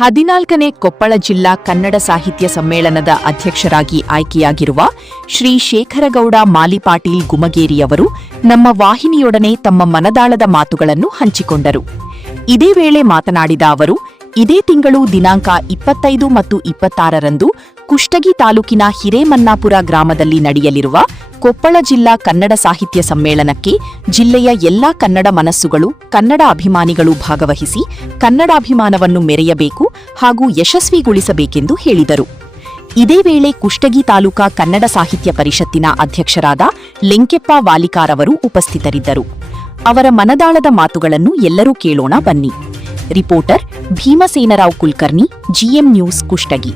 14ನೇ ಕೊಪ್ಪಳ ಜಿಲ್ಲಾ ಕನ್ನಡ ಸಾಹಿತ್ಯ ಸಮ್ಮೇಳನದ ಅಧ್ಯಕ್ಷರಾಗಿ ಆಯ್ಕೆಯಾಗಿರುವ ಶ್ರೀ ಶೇಖರಗೌಡ ಮಾಲಿಪಾಟೀಲ್ ಗುಮಗೇರಿಯವರು ನಮ್ಮ ವಾಹಿನಿಯೊಡನೆ ತಮ್ಮ ಮನದಾಳದ ಮಾತುಗಳನ್ನು ಹಂಚಿಕೊಂಡರು. ಇದೇ ವೇಳೆ ಮಾತನಾಡಿದ ಅವರು, ಇದೇ ತಿಂಗಳು ದಿನಾಂಕ 25 ಮತ್ತು 26ರಂದು ಕುಷ್ಟಗಿ ತಾಲೂಕಿನ ಹಿರೇಮನ್ನಾಪುರ ಗ್ರಾಮದಲ್ಲಿ ನಡೆಯಲಿರುವ ಕೊಪ್ಪಳ ಜಿಲ್ಲಾ ಕನ್ನಡ ಸಾಹಿತ್ಯ ಸಮ್ಮೇಳನಕ್ಕೆ ಜಿಲ್ಲೆಯ ಎಲ್ಲಾ ಕನ್ನಡ ಮನಸ್ಸುಗಳು, ಕನ್ನಡ ಅಭಿಮಾನಿಗಳು ಭಾಗವಹಿಸಿ ಕನ್ನಡಾಭಿಮಾನವನ್ನು ಮೆರೆಯಬೇಕು ಹಾಗೂ ಯಶಸ್ವಿಗೊಳಿಸಬೇಕೆಂದು ಹೇಳಿದರು. ಇದೇ ವೇಳೆ ಕುಷ್ಟಗಿ ತಾಲೂಕಾ ಕನ್ನಡ ಸಾಹಿತ್ಯ ಪರಿಷತ್ತಿನ ಅಧ್ಯಕ್ಷರಾದ ಲೆಂಕೆಪ್ಪ ವಾಲಿಕಾರ್ ಅವರು ಉಪಸ್ಥಿತರಿದ್ದರು. ಅವರ ಮನದಾಳದ ಮಾತುಗಳನ್ನು ಎಲ್ಲರೂ ಕೇಳೋಣ ಬನ್ನಿ. Reporter Bhimasenarao Kulkarni, GM news, Kushtagi.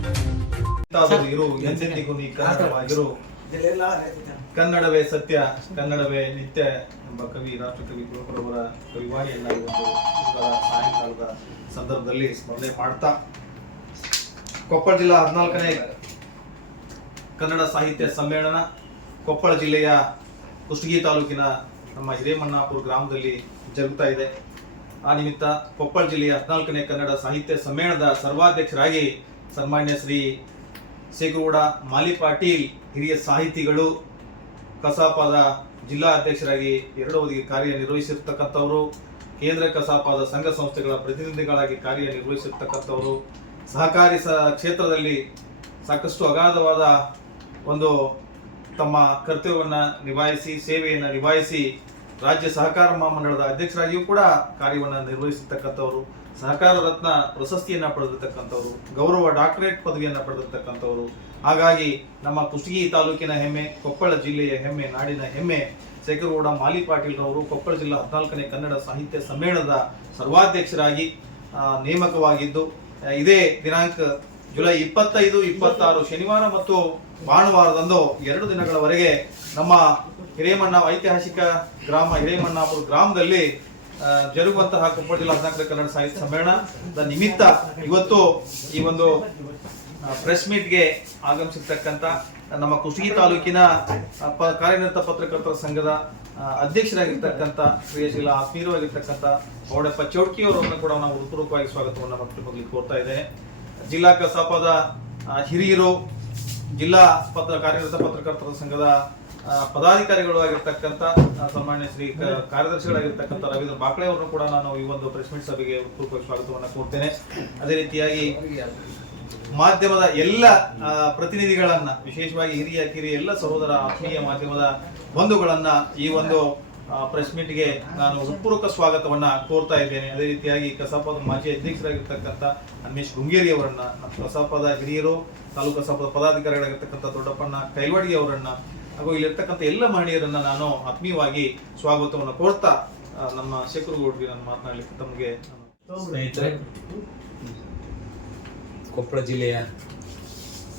ಕನ್ನಡವೇ ಸತ್ಯ, ಕನ್ನಡವೇ ನಿತ್ಯ ಎಂಬ ಕವಿ ರಾಷ್ಟ್ರಕವಿ ಕುವೆಂಪುರವರ ಕವಿವಾಣಿಯನ್ನ ಇವತ್ತು ಸಾಯಂಕಾಲದ ಸಂದರ್ಭದಲ್ಲಿ ಸ್ಮರಣೆ ಮಾಡ್ತಾ ಕೊಪ್ಪಳ ಜಿಲ್ಲಾ 14ನೇ ಕನ್ನಡ ಸಾಹಿತ್ಯ ಸಮ್ಮೇಳನ ಕೊಪ್ಪಳ ಜಿಲ್ಲೆಯ ಕುಷ್ಟಗಿ ತಾಲೂಕಿನ ನಮ್ಮ ಹಿರೇಮನ್ನಾಪುರ ಗ್ರಾಮದಲ್ಲಿ ಜರುಗುತ್ತಾ ಇದೆ. ಆ ನಿಮಿತ್ತ ಕೊಪ್ಪಳ ಜಿಲ್ಲೆಯ 14ನೇ ಕನ್ನಡ ಸಾಹಿತ್ಯ ಸಮ್ಮೇಳನದ ಸರ್ವಾಧ್ಯಕ್ಷರಾಗಿ ಸನ್ಮಾನ್ಯ ಶ್ರೀ ಶೇಖರಗೌಡ ಮಾಲಿಪಾಟೀಲ್ ಹಿರಿಯ ಸಾಹಿತಿಗಳು, ಕಸಾಪದ ಜಿಲ್ಲಾ ಅಧ್ಯಕ್ಷರಾಗಿ 2 ಅವಧಿಗೆ ಕಾರ್ಯನಿರ್ವಹಿಸಿರ್ತಕ್ಕಂಥವರು, ಕೇಂದ್ರ ಕಸಾಪದ ಸಂಘ ಸಂಸ್ಥೆಗಳ ಪ್ರತಿನಿಧಿಗಳಾಗಿ ಕಾರ್ಯನಿರ್ವಹಿಸಿರ್ತಕ್ಕಂಥವರು, ಸಹಕಾರಿ ಕ್ಷೇತ್ರದಲ್ಲಿ ಸಾಕಷ್ಟು ಅಗಾಧವಾದ ಒಂದು ತಮ್ಮ ಕರ್ತವ್ಯವನ್ನು ನಿಭಾಯಿಸಿ ಸೇವೆಯನ್ನು ನಿಭಾಯಿಸಿ ರಾಜ್ಯ ಸಹಕಾರ ಮಹಾಮಂಡಳದ ಅಧ್ಯಕ್ಷರಾಗಿಯೂ ಕೂಡ ಕಾರ್ಯವನ್ನು ನಿರ್ವಹಿಸಿರ್ತಕ್ಕಂಥವರು, ಸಹಕಾರ ರತ್ನ ಪ್ರಶಸ್ತಿಯನ್ನು ಪಡೆದಿರ್ತಕ್ಕಂಥವರು, ಗೌರವ ಡಾಕ್ಟರೇಟ್ ಪದವಿಯನ್ನು ಪಡೆದಿರ್ತಕ್ಕಂಥವರು. ಹಾಗಾಗಿ ನಮ್ಮ ಕುಷ್ಟಗಿ ತಾಲೂಕಿನ ಹೆಮ್ಮೆ, ಕೊಪ್ಪಳ ಜಿಲ್ಲೆಯ ಹೆಮ್ಮೆ, ನಾಡಿನ ಹೆಮ್ಮೆ ಶೇಖರಗೌಡ ಮಾಲಿಪಾಟೀಲ್ರವರು ಕೊಪ್ಪಳ ಜಿಲ್ಲಾ 14ನೇ ಕನ್ನಡ ಸಾಹಿತ್ಯ ಸಮ್ಮೇಳನದ ಸರ್ವಾಧ್ಯಕ್ಷರಾಗಿ ನೇಮಕವಾಗಿದ್ದು, ಇದೇ ದಿನಾಂಕ ಜುಲೈ 25, 26 ಶನಿವಾರ ಮತ್ತು ಭಾನುವಾರದಂದು 2 ದಿನಗಳವರೆಗೆ ನಮ್ಮ ಐತಿಹಾಸಿಕ ಗ್ರಾಮ ಹಿರೇಮನ್ನಾಪುರ ಗ್ರಾಮದಲ್ಲಿ ಜರುಗುವಂತಹ ಕೊಪ್ಪಳ ಜಿಲ್ಲಾ 14ನೇ ಕನ್ನಡ ಸಾಹಿತ್ಯ ಸಮ್ಮೇಳನದ ನಿಮಿತ್ತ ಇವತ್ತು ಈ ಒಂದು ಪ್ರೆಸ್ ಮೀಟ್ಗೆ ಆಗಮಿಸಿರ್ತಕ್ಕಂಥ ನಮ್ಮ ಕುಷ್ಟಗಿ ತಾಲೂಕಿನ ಕಾರ್ಯನಿರತ ಪತ್ರಕರ್ತರ ಸಂಘದ ಅಧ್ಯಕ್ಷರಾಗಿರ್ತಕ್ಕಂಥ ಕ್ರಿಯಾಶೀಲ ಆತ್ಮೀಯವಾಗಿರ್ತಕ್ಕಂಥ ಗೌಡಪ್ಪ ಚೌಡ್ಕಿ ಅವರನ್ನು ಕೂಡ ನಾವು ಹೃತ್ಪೂರ್ವಕವಾಗಿ ಸ್ವಾಗತವನ್ನು ವ್ಯಕ್ತಪಡಿಸಲಿಕ್ಕೆ ಕೋರ್ತಾ ಇದ್ದೇನೆ. ಜಿಲ್ಲಾ ಕಸಾಪದ ಹಿರಿಯರು, ಜಿಲ್ಲಾ ಕಾರ್ಯನಿರತ ಪತ್ರಕರ್ತರ ಸಂಘದ ಪದಾಧಿಕಾರಿಗಳು ಆಗಿರ್ತಕ್ಕಂಥ ಸನ್ಮಾನ್ಯ ಶ್ರೀ ಕಾರ್ಯದರ್ಶಿಗಳಾಗಿರ್ತಕ್ಕಂಥ ರವೀಂದ್ರ ಬಾಕ್ಳೆ ಅವರನ್ನು ಕೂಡ ನಾನು ಈ ಒಂದು ಪ್ರೆಸ್ ಮೀಟ್ ಸಭೆಗೆ ಹೃತ್ಪೂರ್ವಕ ಸ್ವಾಗತವನ್ನು ಕೋರ್ತೇನೆ. ಅದೇ ರೀತಿಯಾಗಿ ಮಾಧ್ಯಮದ ಎಲ್ಲ ಪ್ರತಿನಿಧಿಗಳನ್ನ, ವಿಶೇಷವಾಗಿ ಹಿರಿಯ ಕಿರಿಯ ಎಲ್ಲ ಸಹೋದರ ಆತ್ಮೀಯ ಮಾಧ್ಯಮದ ಬಂಧುಗಳನ್ನ ಈ ಒಂದು ಪ್ರೆಸ್ ಮೀಟ್ಗೆ ನಾನು ಹೃತ್ಪೂರ್ವಕ ಸ್ವಾಗತವನ್ನ ಕೋರ್ತಾ ಇದ್ದೇನೆ. ಅದೇ ರೀತಿಯಾಗಿ ಕಸಾಪದ ಮಾಜಿ ಅಧ್ಯಕ್ಷರಾಗಿರ್ತಕ್ಕಂಥ ಅನ್ಮೇಶ್ ಗುಂಗೇರಿ ಅವರನ್ನ, ಕಸಾಪದ ಹಿರಿಯರು, ತಾಲೂಕು ಕಸಾಪದ ಪದಾಧಿಕಾರಿಗಳಾಗಿರ್ತಕ್ಕಂಥ ದೊಡ್ಡಪ್ಪಣ್ಣ ಕೈಲ್ವಾಡಿ ಅವರನ್ನ ಹಾಗೂ ಇಲ್ಲಿರ್ತಕ್ಕಂಥ ಎಲ್ಲ ಮಹಿಳೆಯರನ್ನ ನಾನು ಆತ್ಮೀಯವಾಗಿ ಸ್ವಾಗತವನ್ನು ಕೋರ್ತಾ ನಮ್ಮ ಶೇಖರಗೌಡ್ರಿಗೆ ನಾನು ಮಾತನಾಡಲಿಕ್ಕೆ ತಮಗೆ ಸ್ನೇಹಿತರೆ, ಕೊಪ್ಪಳ ಜಿಲ್ಲೆಯ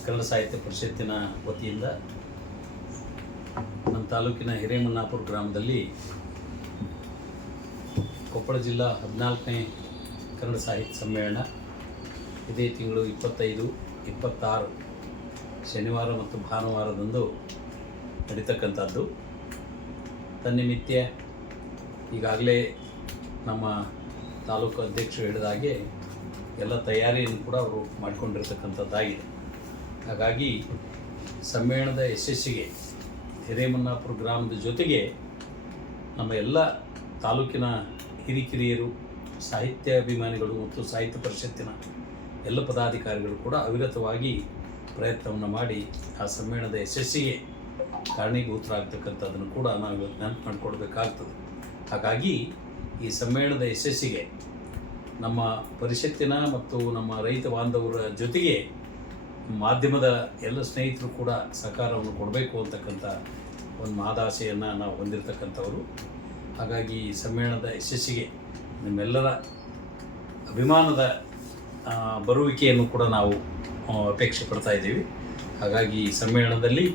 ಕನ್ನಡ ಸಾಹಿತ್ಯ ಪರಿಷತ್ತಿನ ವತಿಯಿಂದ ನಮ್ಮ ತಾಲೂಕಿನ ಹಿರೇಮನ್ನಾಪುರ ಗ್ರಾಮದಲ್ಲಿ ಕೊಪ್ಪಳ ಜಿಲ್ಲಾ 14ನೇ ಕನ್ನಡ ಸಾಹಿತ್ಯ ಸಮ್ಮೇಳನ ಇದೇ ತಿಂಗಳು 25, 26 ಶನಿವಾರ ಮತ್ತು ಭಾನುವಾರದಂದು ನಡೀತಕ್ಕಂಥದ್ದು. ತನ್ನಿಮಿತ್ಯ ಈಗಾಗಲೇ ನಮ್ಮ ತಾಲೂಕು ಅಧ್ಯಕ್ಷರು ಹೇಳಿದ ಹಾಗೆ ಎಲ್ಲ ತಯಾರಿಯನ್ನು ಕೂಡ ಅವರು ಮಾಡಿಕೊಂಡಿರ್ತಕ್ಕಂಥದ್ದಾಗಿದೆ. ಹಾಗಾಗಿ ಸಮ್ಮೇಳನದ ಯಶಸ್ಸಿಗೆ ಹಿರೇಮನ್ನಾಪುರ ಗ್ರಾಮದ ಜೊತೆಗೆ ನಮ್ಮ ಎಲ್ಲ ತಾಲೂಕಿನ ಹಿರಿಕಿರಿಯರು, ಸಾಹಿತ್ಯಾಭಿಮಾನಿಗಳು ಮತ್ತು ಸಾಹಿತ್ಯ ಪರಿಷತ್ತಿನ ಎಲ್ಲ ಪದಾಧಿಕಾರಿಗಳು ಕೂಡ ಅವಿರತವಾಗಿ ಪ್ರಯತ್ನವನ್ನು ಮಾಡಿ ಆ ಸಮ್ಮೇಳನದ ಯಶಸ್ಸಿಗೆ ಕಾರಣೀಭೂತರಾಗ್ತಕ್ಕಂಥದ್ದನ್ನು ಕೂಡ ನಾವು ಇವತ್ತು ನೆನಪು ಮಾಡಿಕೊಡ್ಬೇಕಾಗ್ತದೆ. ಹಾಗಾಗಿ ಈ ಸಮ್ಮೇಳನದ ಯಶಸ್ಸಿಗೆ ನಮ್ಮ ಪರಿಷತ್ತಿನ ಮತ್ತು ನಮ್ಮ ರೈತ ಬಾಂಧವರ ಜೊತೆಗೆ ಮಾಧ್ಯಮದ ಎಲ್ಲ ಸ್ನೇಹಿತರು ಕೂಡ ಸಹಕಾರವನ್ನು ಕೊಡಬೇಕು ಅಂತಕ್ಕಂಥ ಒಂದು ಮಹದಾಸೆಯನ್ನು ನಾವು ಹೊಂದಿರತಕ್ಕಂಥವರು. ಹಾಗಾಗಿ ಈ ಸಮ್ಮೇಳನದ ಯಶಸ್ಸಿಗೆ ನಿಮ್ಮೆಲ್ಲರ ಅಭಿಮಾನದ ಬರುವಿಕೆಯನ್ನು ಕೂಡ ನಾವು ಅಪೇಕ್ಷೆ ಪಡ್ತಾ ಇದ್ದೀವಿ. ಹಾಗಾಗಿ ಈ ಸಮ್ಮೇಳನದಲ್ಲಿ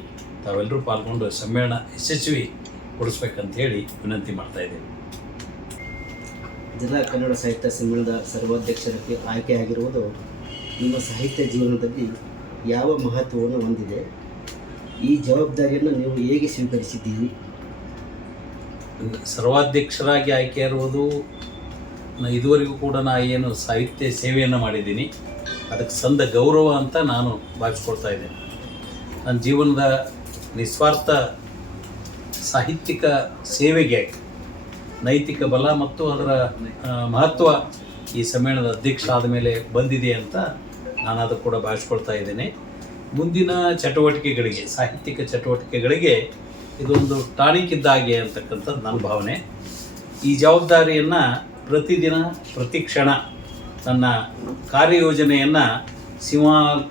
ತಾವೆಲ್ಲರೂ ಪಾಲ್ಗೊಂಡು ಸಮ್ಮೇಳನ ಯಶಸ್ವಿಗೊಳಿಸ್ಬೇಕಂತ ಹೇಳಿ ವಿನಂತಿ ಮಾಡ್ತಾ ಇದ್ದೀವಿ. ಜಿಲ್ಲಾ ಕನ್ನಡ ಸಾಹಿತ್ಯ ಸಮ್ಮೇಳನದ ಸರ್ವಾಧ್ಯಕ್ಷರಿಗೆ ಆಯ್ಕೆಯಾಗಿರುವುದು ನಿಮ್ಮ ಸಾಹಿತ್ಯ ಜೀವನದಲ್ಲಿ ಯಾವ ಮಹತ್ವವನ್ನು ಹೊಂದಿದೆ? ಈ ಜವಾಬ್ದಾರಿಯನ್ನು ನೀವು ಹೇಗೆ ಸ್ವೀಕರಿಸಿದ್ದೀರಿ? ಸರ್ವಾಧ್ಯಕ್ಷರಾಗಿ ಆಯ್ಕೆ ಇರುವುದು ಇದುವರೆಗೂ ಕೂಡ ಏನು ಸಾಹಿತ್ಯ ಸೇವೆಯನ್ನು ಮಾಡಿದ್ದೀನಿ ಅದಕ್ಕೆ ಸಂದ ಗೌರವ ಅಂತ ನಾನು ಭಾವಿಸ್ಕೊಳ್ತಾ ಇದ್ದೇನೆ. ನನ್ನ ಜೀವನದ ನಿಸ್ವಾರ್ಥ ಸಾಹಿತ್ಯಿಕ ಸೇವೆಗೆ ನೈತಿಕ ಬಲ ಮತ್ತು ಅದರ ಮಹತ್ವ ಈ ಸಮ್ಮೇಳನದ ಅಧ್ಯಕ್ಷ ಆದ ಮೇಲೆ ಬಂದಿದೆ ಅಂತ ನಾನು ಅದು ಕೂಡ ಭಾವಿಸ್ಕೊಳ್ತಾ ಇದ್ದೇನೆ. ಮುಂದಿನ ಚಟುವಟಿಕೆಗಳಿಗೆ, ಸಾಹಿತ್ಯಿಕ ಚಟುವಟಿಕೆಗಳಿಗೆ ಇದೊಂದು ಟಾನಿಕ್ ಇದ್ದಾಗೆ ಅಂತಕ್ಕಂಥದ್ದು ನನ್ನ ಭಾವನೆ. ಈ ಜವಾಬ್ದಾರಿಯನ್ನು ಪ್ರತಿದಿನ ಪ್ರತಿ ಕ್ಷಣ ನನ್ನ ಕಾರ್ಯಯೋಜನೆಯನ್ನು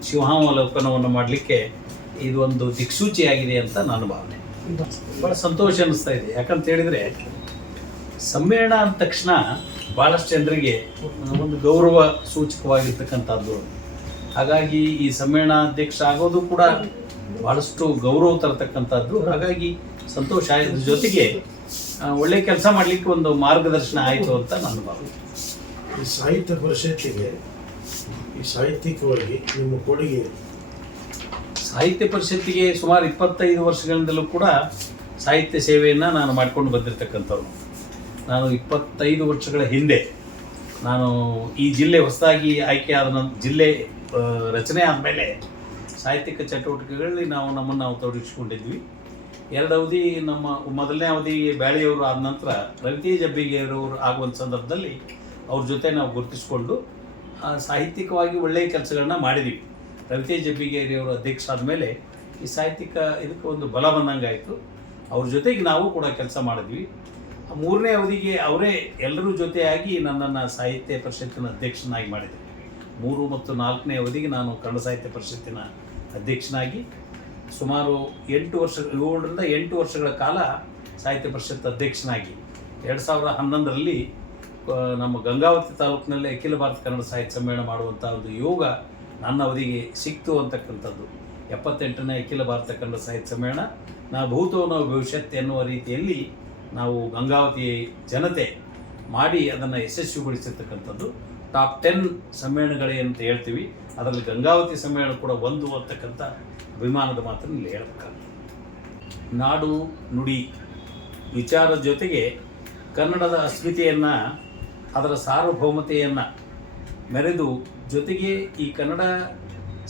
ಶಿವಾವಲೋಕನವನ್ನು ಮಾಡಲಿಕ್ಕೆ ಇದು ಒಂದು ದಿಕ್ಸೂಚಿಯಾಗಿದೆ ಅಂತ ನನ್ನ ಭಾವನೆ. ಭಾಳ ಸಂತೋಷ ಅನ್ನಿಸ್ತಾ ಇದೆ. ಯಾಕಂತ ಹೇಳಿದರೆ ಸಮ್ಮೇಳನ ಅಂದ ತಕ್ಷಣ ಭಾಳಷ್ಟು ಜನರಿಗೆ ಒಂದು ಗೌರವ ಸೂಚಕವಾಗಿರ್ತಕ್ಕಂಥದ್ದು. ಹಾಗಾಗಿ ಈ ಸಮ್ಮೇಳನಾಧ್ಯಕ್ಷ ಆಗೋದು ಕೂಡ ಭಾಳಷ್ಟು ಗೌರವ ತರತಕ್ಕಂಥದ್ದು. ಹಾಗಾಗಿ ಸಂತೋಷ ಆಯ್ತು, ಜೊತೆಗೆ ಒಳ್ಳೆ ಕೆಲಸ ಮಾಡಲಿಕ್ಕೆ ಒಂದು ಮಾರ್ಗದರ್ಶನ ಆಯಿತು ಅಂತ ನನ್ನ ಭಾವನೆ. ಈ ಸಾಹಿತ್ಯ ಪರಿಷತ್ತಿಗೆ ಈ ಸಾಹಿತ್ಯಿಕವಾಗಿ ನಿಮ್ಮ ಕೊಡುಗೆ? ಸಾಹಿತ್ಯ ಪರಿಷತ್ತಿಗೆ ಸುಮಾರು 25 ವರ್ಷಗಳಿಂದಲೂ ಕೂಡ ಸಾಹಿತ್ಯ ಸೇವೆಯನ್ನು ನಾನು ಮಾಡಿಕೊಂಡು ಬಂದಿರತಕ್ಕಂಥವ್ರು. ನಾನು 25 ವರ್ಷಗಳ ಹಿಂದೆ ನಾನು ಈ ಜಿಲ್ಲೆ ಹೊಸದಾಗಿ ಆಯ್ಕೆಯಾದ ಜಿಲ್ಲೆ ರಚನೆ ಆದಮೇಲೆ ಸಾಹಿತ್ಯಿಕ ಚಟುವಟಿಕೆಗಳಲ್ಲಿ ನಮ್ಮನ್ನು ತೊಡಗಿಸಿಕೊಂಡಿದ್ವಿ. 2 ಅವಧಿ, ನಮ್ಮ ಮೊದಲನೇ ಅವಧಿ ಬ್ಯಾಳಿಯವರು ಆದ ನಂತರ ರವಿತೇಜ್ ಅಬ್ಬಿಗೇರವರು ಆಗುವಂಥ ಸಂದರ್ಭದಲ್ಲಿ ಅವ್ರ ಜೊತೆ ನಾವು ಗುರುತಿಸಿಕೊಂಡು ಸಾಹಿತ್ಯಿಕವಾಗಿ ಒಳ್ಳೆಯ ಕೆಲಸಗಳನ್ನ ಮಾಡಿದ್ದೀವಿ. ರವಿತೇಜ್ ಅಬ್ಬಿಗೇರಿಯವರು ಅಧ್ಯಕ್ಷ ಆದಮೇಲೆ ಈ ಸಾಹಿತ್ಯಿಕ ಇದಕ್ಕೆ ಒಂದು ಬಲ ಬಂದಂಗಾಯಿತು. ಅವ್ರ ಜೊತೆಗೆ ನಾವು ಕೂಡ ಕೆಲಸ ಮಾಡಿದ್ವಿ. 3ನೇ ಅವಧಿಗೆ ಅವರೇ ಎಲ್ಲರೂ ಜೊತೆಯಾಗಿ ನನ್ನನ್ನು ಸಾಹಿತ್ಯ ಪರಿಷತ್ತಿನ ಅಧ್ಯಕ್ಷನಾಗಿ ಮಾಡಿದರು. 3 ಮತ್ತು 4ನೇ ಅವಧಿಗೆ ನಾನು ಕನ್ನಡ ಸಾಹಿತ್ಯ ಪರಿಷತ್ತಿನ ಅಧ್ಯಕ್ಷನಾಗಿ ಸುಮಾರು 7ರಿಂದ 8 ವರ್ಷಗಳ ಕಾಲ ಸಾಹಿತ್ಯ ಪರಿಷತ್ ಅಧ್ಯಕ್ಷನಾಗಿ 2011ರಲ್ಲಿ ನಮ್ಮ ಗಂಗಾವತಿ ತಾಲೂಕಿನಲ್ಲಿ ಅಖಿಲ ಭಾರತ ಕನ್ನಡ ಸಾಹಿತ್ಯ ಸಮ್ಮೇಳನ ಮಾಡುವಂಥ ಒಂದು ಯೋಗ ನನ್ನ ಅವಧಿಗೆ ಸಿಕ್ತು ಅಂತಕ್ಕಂಥದ್ದು. 78ನೇ ಅಖಿಲ ಭಾರತ ಕನ್ನಡ ಸಾಹಿತ್ಯ ಸಮ್ಮೇಳನ ಭೂತೋ ನಾವು ಭವಿಷ್ಯತ್ ಎನ್ನುವ ರೀತಿಯಲ್ಲಿ ನಾವು ಗಂಗಾವತಿ ಜನತೆ ಮಾಡಿ ಅದನ್ನು ಯಶಸ್ವಿಗೊಳಿಸಿರ್ತಕ್ಕಂಥದ್ದು. ಟಾಪ್ 10 ಸಮ್ಮೇಳನಗಳೇ ಅಂತ ಹೇಳ್ತೀವಿ, ಅದರಲ್ಲಿ ಗಂಗಾವತಿ ಸಮ್ಮೇಳನ ಕೂಡ ಒಂದು ಅಂತಕ್ಕಂಥ ಅಭಿಮಾನದ ಮಾತನ್ನು ಇಲ್ಲಿ ಹೇಳಬೇಕಾಗ್ತದೆ. ನಾಡು ನುಡಿ ವಿಚಾರದ ಜೊತೆಗೆ ಕನ್ನಡದ ಅಸ್ಮಿತೆಯನ್ನು, ಅದರ ಸಾರ್ವಭೌಮತೆಯನ್ನು ಮೆರೆದು, ಜೊತೆಗೆ ಈ ಕನ್ನಡ